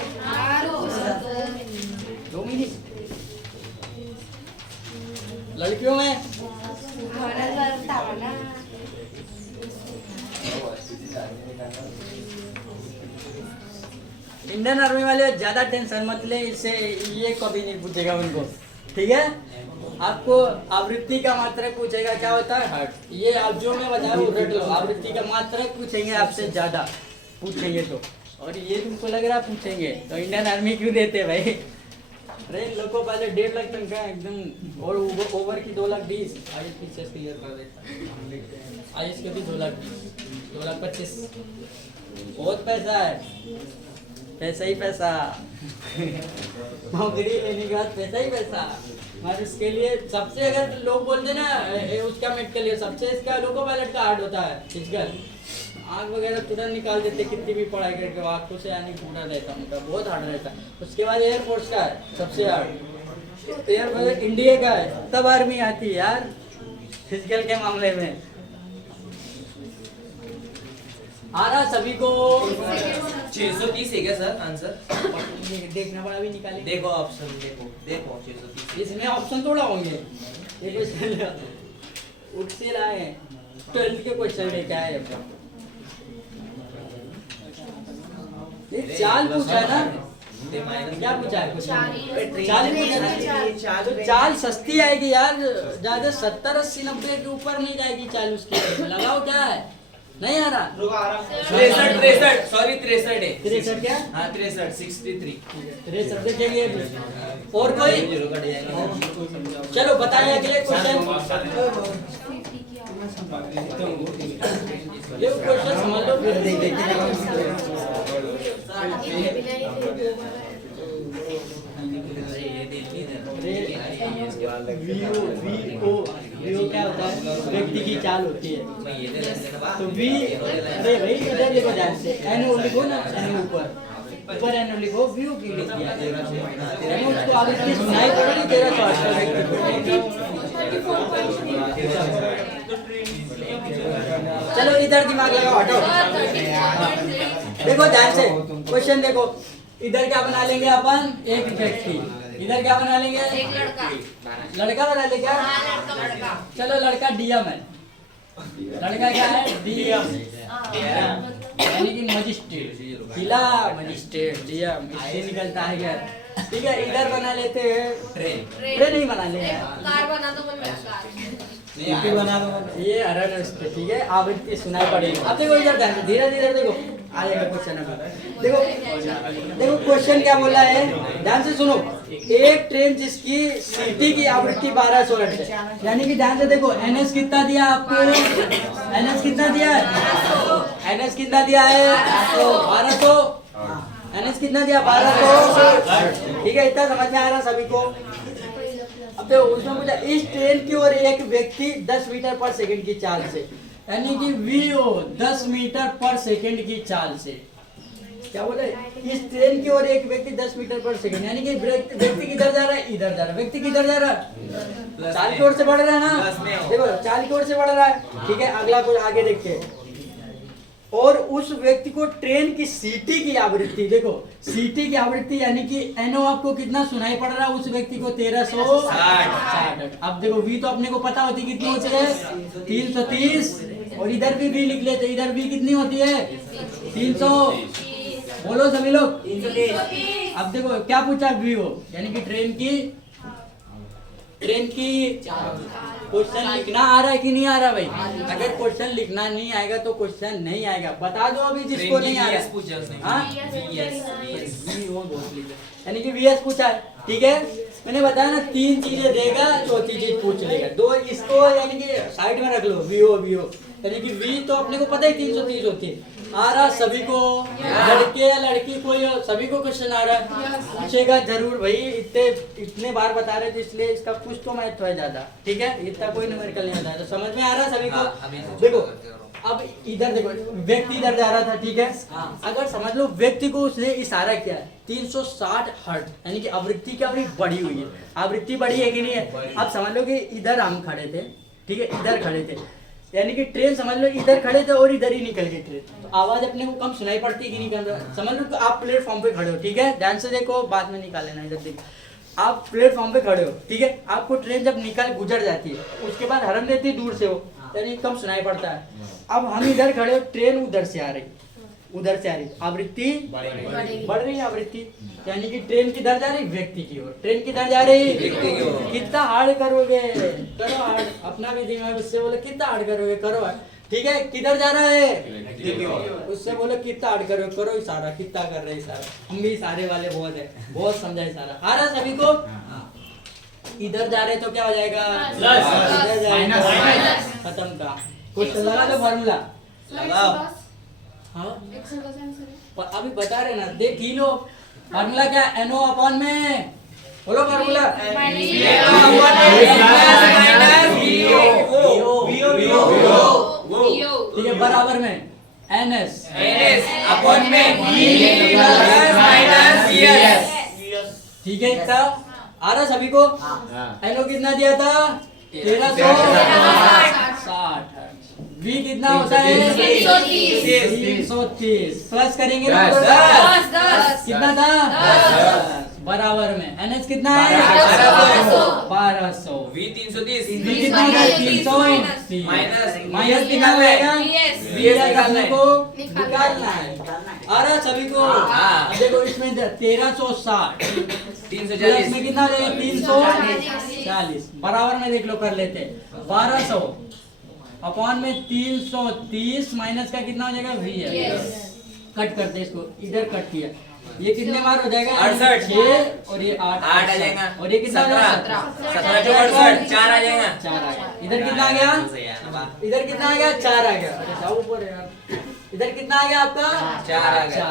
2 मिनट। लड़कियों में इंडियन आर्मी वाले ज्यादा टेंशन मत ले, इससे ये कभी नहीं पूछेगा उनको, ठीक है? आपको आवृत्ति का मात्रक पूछेगा, क्या होता है? हर्ट्ज। ये आप जो मैं बताया वो रट लो, आवृत्ति का मात्रक पूछेंगे आपसे, ज्यादा पूछेंगे तो। और ये तुमको लग रहा पूछेंगे तो इंडियन आर्मी क्यों देते भाई? ट्रेन लोगों पहले 1.5 लाख तक का एकदम, और ओवर की 2,20,000 आईएएस पीसीएस क्लियर कर देता। आईएएस के भी 2,20,000, 2,25,000 बहुत पैसा है, पैसा ही पैसा। नौकरी लेने के बाद पैसा ही पैसा। मगर इसके लिए सबसे, अगर लोग बोलते ना उसका मेट के लिए सबसे इसका लोको पायलट का हार्ड होता है, फिजिकल आँख वगैरह तुरंत निकाल देते, कितनी भी पढ़ाई करके आँखों से यानी पूरा रहता उनका, बहुत हार्ड रहता है। उसके बाद एयरफोर्स का है सबसे हार्ड, एयरफोर्स इंडिया का है, तब आर्मी आती है यार फिजिकल के मामले में। आ रहा सभी को? 630 है क्या सर आंसर? देखना पड़ा, अभी निकाले। देखो ऑप्शन, देखो 630। इसमें ऑप्शन थोड़ा होंगे, ये क्वेश्चन उठ से लाए 12th के क्वेश्चन लेके आए। चाल पूछा है ना, क्या पूछा है? चाल पूछा। तो चाल सस्ती आएगी यार, ज्यादा 70, 80, 90 के ऊपर नहीं जाएगी चाल उसकी। लगाओ क्या है, नहीं आ रहा। रुको आराम से। 63 सॉरी 63 है। 63 क्या? हाँ 63 63 63 देखेंगे। और कोई? चलो बताइए अगले क्वेश्चन। ये क्वेश्चन समझ लो फिर देखते हैं। वीओ क्या होता है? व्यक्ति की चाल होती है। तो वी, अरे भाई इधर देखो ध्यान से, एनो लिखो ना, एनो ऊपर एनो लिखो, व्यू की लिख दिया। एनो उसको आप इसकी सुनाई पड़ेगी 1300। चलो इधर दिमाग लगाओ, हटो। देखो ध्यान से क्वेश्चन देखो, इधर क्या बना लेंगे अपन? एक व्यक्ति। इधर क्या बना लेंगे? एक लड़का। लड़का बना ले क्या? हाँ, लड़का। चलो लड़का डीएम है। लड़का क्या है? डीएम, यानी कि मजिस्ट्रेट, जिला मजिस्ट्रेट, डीएम इससे निकलता है क्या? ठीक है, इधर बना लेते हैं ट्रेन नहीं बना लेंगे, कार बना दो मुझे, कार। बना दो। ये हरण है उसपे, ठीक है, आवृत्ति सुनाई पड़ेगी। अब देखो इधर ध्यान से, धीरे धीरे देखो आएगा क्वेश्चन। अभी देखो क्वेश्चन क्या बोला है, ध्यान से सुनो। एक ट्रेन जिसकी सीटी की आवृत्ति 1200 हर्ट्ज है, यानी कि ध्यान से देखो, एनएस कितना दिया आपको? एनएस कितना दिया है? एनएस कितना दिया है? 1200। एनएस कितना दिया? 1200। ठीक है, इतना समझ में आ रहा सभी को? अब देखो उसमें बोला इस ट्रेन की ओर एक व्यक्ति 10 मीटर पर सेकंड की चाल से, यानी कि वीओ 10 मीटर पर सेकंड की चाल से, क्या बोले? इस ट्रेन की ओर एक व्यक्ति 10 मीटर पर सेकंड, यानी कि व्यक्ति किधर जा रहा है? इधर जा रहा है। व्यक्ति किधर जा रहा है? चाल की ओर से बढ़ रहा है ना? देखो चाल की ओर से बढ़ रहा है, ठीक है। अगला कुछ आगे देखिए। और उस व्यक्ति को ट्रेन की सीटी की आवृत्ति, देखो सीटी की आवृत्ति यानी कि एनओ आपको कितना सुनाई पड़ रहा है? उस व्यक्ति को 1360। अब देखो वी तो अपने को पता होती कितनी होती है? 330। और इधर भी वी लिख लेते, इधर भी कितनी होती है? 300। बोलो सभी लोग। अब देखो क्या पूछा? वीओ यानी कि ट्रेन की क्वेश्चन लिखना आ रहा है कि नहीं आ रहा भाई? अगर क्वेश्चन लिखना नहीं आएगा तो क्वेश्चन नहीं आएगा, बता दो अभी जिसको नहीं आ रहा। यानी कि वीएस पूछा है, ठीक है। मैंने बताया ना 3 चीजें देगा, चौथी चीज पूछ लेगा। 2 इसको यानी कि साइड में रख लो, वीओ यानी कि वी तो अपने को पता ही 330 होती है। आ रहा सभी को? लड़के या लड़की कोई सभी को क्वेश्चन आ रहा है? पूछेगा जरूर भाई, इतने बार बता रहे थे इसलिए इसका कुछ तो महत्व है ज्यादा, ठीक है। इतना कोई न्यूमेरिकल नहीं बताया, तो समझ में आ रहा सभी को? देखो अब इधर देखो, व्यक्ति इधर जा रहा था, ठीक है। अगर समझ लो व्यक्ति को उसने इशारा किया 360 हर्ट्ज, यानी कि आवृत्ति क्या बढ़ी हुई है? आवृत्ति बढ़ी है कि नहीं है? अब समझ लो कि इधर हम खड़े थे, ठीक है, इधर खड़े थे, यानी कि ट्रेन समझ लो इधर खड़े थे और इधर ही निकल गई ट्रेन, तो आवाज अपने को कम सुनाई पड़ती है कि नहीं? कम समझ लो कि आप प्लेटफॉर्म पे खड़े हो, ठीक है, ध्यान से देखो, बाद में निकाल लेना। इधर देखो, आप प्लेटफॉर्म पे खड़े हो, ठीक है, आपको ट्रेन जब गुजर जाती है उसके बाद हॉर्न देती है, दूर से हो, यानी कम सुनाई पड़ता है। अब हम इधर खड़े हो, ट्रेन उधर से आ रही, आवृत्ति बढ़ रही है, आवृत्ति यानी कि ट्रेन किधर जा रही? व्यक्ति की ओर। ट्रेन किधर जा रही? व्यक्ति की ओर। कितना हार्ड करोगे? करो हार्ड, अपना भी दिमाग उससे बोलो कितना हार्ड करोगे? करो हार्ड, ठीक है। किधर जा रहा है? उससे बोलो कितना हार्ड करोगे? करो इशारा, कितना कर रहे इशारा? हम भी इशारे वाले बहुत है, बहुत समझा इशारा। आ रहा सभी को? इधर जा रहे तो क्या हो जाएगा? खत्म का। कुछ लगा दो फार्मूला। हाँ अभी बता रहे ना, देख ही लो फार्मूला क्या? NO अपॉन में बोलो फार्मूला। ठीक है, बराबर में NS अपॉन में ठीक है। इतना आ रहा सभी को? NO कितना दिया था? 1360। V कितना होता है? 330 प्लस करेंगे ना, 10 कितना था? 10 बराबर में NH कितना है? 1200। V 330 V कितना है? 330 माइनस कितना हो जाएगा? VS को निकालना है। आ रहा सभी को? अब देखो इसमें 1360 प्लस में कितना हो जाएगा? 340 बराबर में देख लो, कर लेते 1200 अपॉन में 330 माइनस का कितना हो जाएगा वी है। Yes. कट करते हैं इसको, इधर कट किया, ये कितने बार हो जाएगा 68 6 और ये 8 8 आ जाएगा और ये कितना हो जाएगा 17 17 जो 68 4 आ जाएगा 4 आ गया। इधर कितना आ गया, इधर कितना आ गया 4 आ गया। अरे जाओ ऊपर यार, इधर कितना आ गया आपका 4 आ गया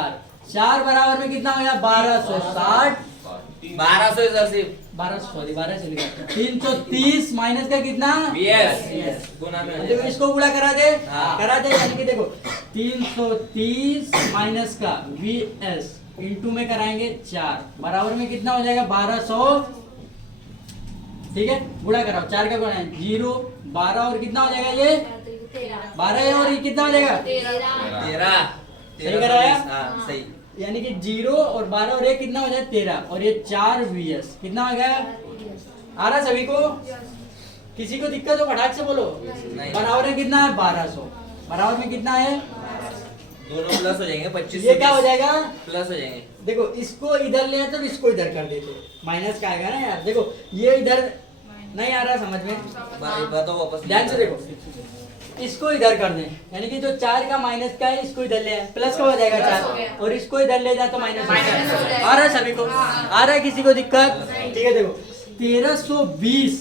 4 बराबर में कितना हो गया 1260 1200 इधर से 12 से निकालते 330 माइनस का कितना VS गुना में देखो इसको गुणा करा दे, हाँ। करा दे, यानी कि देखो 330 माइनस का VS इंटू में कराएंगे 4 बराबर में कितना हो जाएगा 1200। ठीक है, गुणा कराओ, 4 का गुणा है 0 12 और कितना हो जाएगा ये 12 है और ये कितना हो जाएगा 13 सही कराया? हाँ सही यानी कि 0 और 12 और ये कितना हो जाएगा 13 और ये 4 VS कितना आ गया। आ रहा सभी को, किसी को दिक्कत हो फटाक से बोलो। नहीं। बराबर में कितना है 1200, बराबर में कितना है, दोनों प्लस हो जाएंगे 25 ये क्या हो जाएगा, प्लस हो जाएंगे देखो इसको इधर ले आते तो इसको इधर कर देते, माइनस का आएगा ना यार। देखो ये इधर नहीं आ रहा समझ में, बताओ वापस ध्यान से देखो, इसको इधर कर दें, यानी कि जो 4 का माइनस का है इसको इधर ले आए, प्लस का हो जाएगा 4 और इसको इधर ले जाए तो माइनस आ रहा है सभी को, आ रहा है किसी को दिक्कत। ठीक है, देखो 1320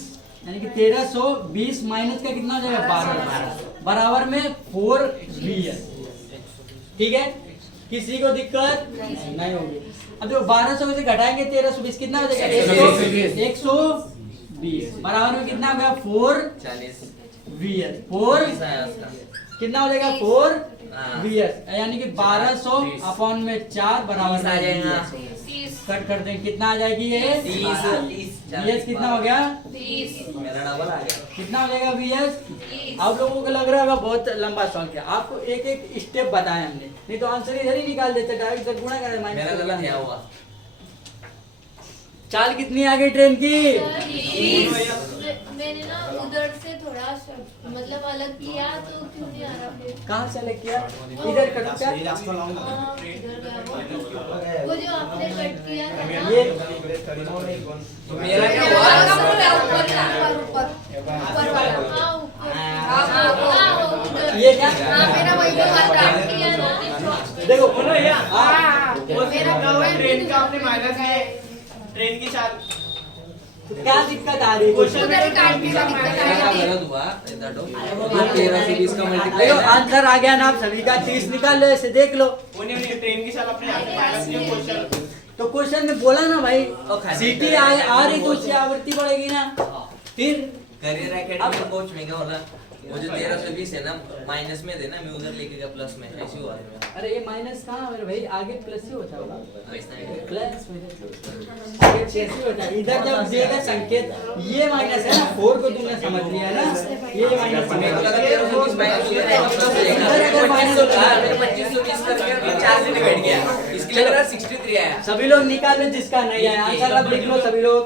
यानी कि 1320 माइनस का कितना हो जाएगा 12 बराबर में 4 VS। ठीक है, किसी को दिक्कत नहीं होगी। अब जो 1200 में से घटाएंगे 1320 कितना हो जाएगा 120 बराबर में कितना हो गया 4 40 VS 4 कितना हो जाएगा 4 हाँ। VS यानी कि 1200 अपॉन में 4 बराबर 30 आ जाएगा। कट करते हैं, कितना आ जाएगी ये 30 VS कितना हो गया, मेरा डबल आ गया कितना हो जाएगा VS। आप लोगों को लग रहा होगा बहुत लंबा सॉल्व किया, आपको एक एक स्टेप बताया हमने, नहीं तो आंसर इधर ही निकाल देते, डायरेक्ट इधर गुणा कर मेरा गलत क्या हुआ चाल कितनी आ गई ट्रेन की, मैंने ना उधर से थोड़ा मतलब अलग किया तो क्यों नहीं आ रहा फिर? कहाँ से अलग किया, इधर कट क्या हाँ, इधर गया वो जो आपने कट किया था ना, ये तो मेरा क्या हुआ ऊपर वाला हाँ ऊपर ये क्या मेरा वही कट किया ना देखो मेरा ट्रेन का आपने माइनस किया, ट्रेन की चाल क्या दिक्कत आ रही है क्वेश्चन उधर काट के का दिक्कत आ मेरा रही थी। गलत हुआ इधर तो 13 से 20 का मल्टीप्लाई देखो आंसर आ गया ना, आप सभी का 30 निकाल लो, ऐसे देख लो। उन्हें उन्हें ट्रेन की चाल आपने यहाँ से माइनस किया क्वेश्चन तो क्वेश्चन में बोला ना भाई, खाली सीटी आ रही तो उसकी आवृत्ति बढ़ेगी ना, फिर करियर एकेडमी में कोच में क्या होला वो जो 13 से 20 है ना माइनस में देना, मैं उधर लेके गया प्लस में, ऐसे हुआ है मेरा। अरे ये माइनस कहाँ मेरे भाई, आगे प्लस ही होता होगा, ऐसा है प्लस आगे प्लस ही होता है। इधर जब देगा संकेत ये माइनस है ना, 4 को तुमने समझ लिया है ना, ये माइनस मेरे को लगा 13 से 20 माइनस हो जाएगा प्लस हो जाएगा, इधर अगर माइनस होता है मेरे 2520 करके 4 से डिवाइड किया, इसके लिए मेरा 63 आया। सभी लोग निकाल लो जिसका नहीं आया आंसर, अब लिख लो सभी लोग।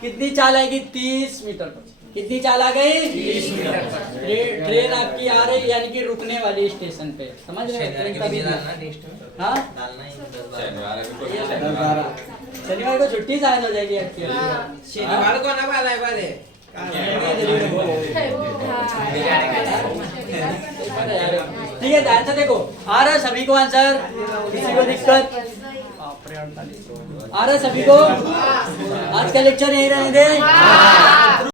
कितनी चाल आएगी 30 मीटर पर, कितनी चाल आ गई 30 मीटर पर। ट्रेन आपकी आ रही यानी कि रुकने वाली स्टेशन पे, समझ रहे हो, शनिवार ट्रेन के तभी भी डालना टेस्ट में हाँ डालना ही 10 शनिवार को छुट्टी शायद हो जाएगी एक्चुअली, शनिवार को ना वाला है बारे ठीक है ध्यान से देखो, आ रहा है सभी को आंसर, किसी को दिक्कत आ रहा है सभी को, आज का लेक्चर यही रहने दे।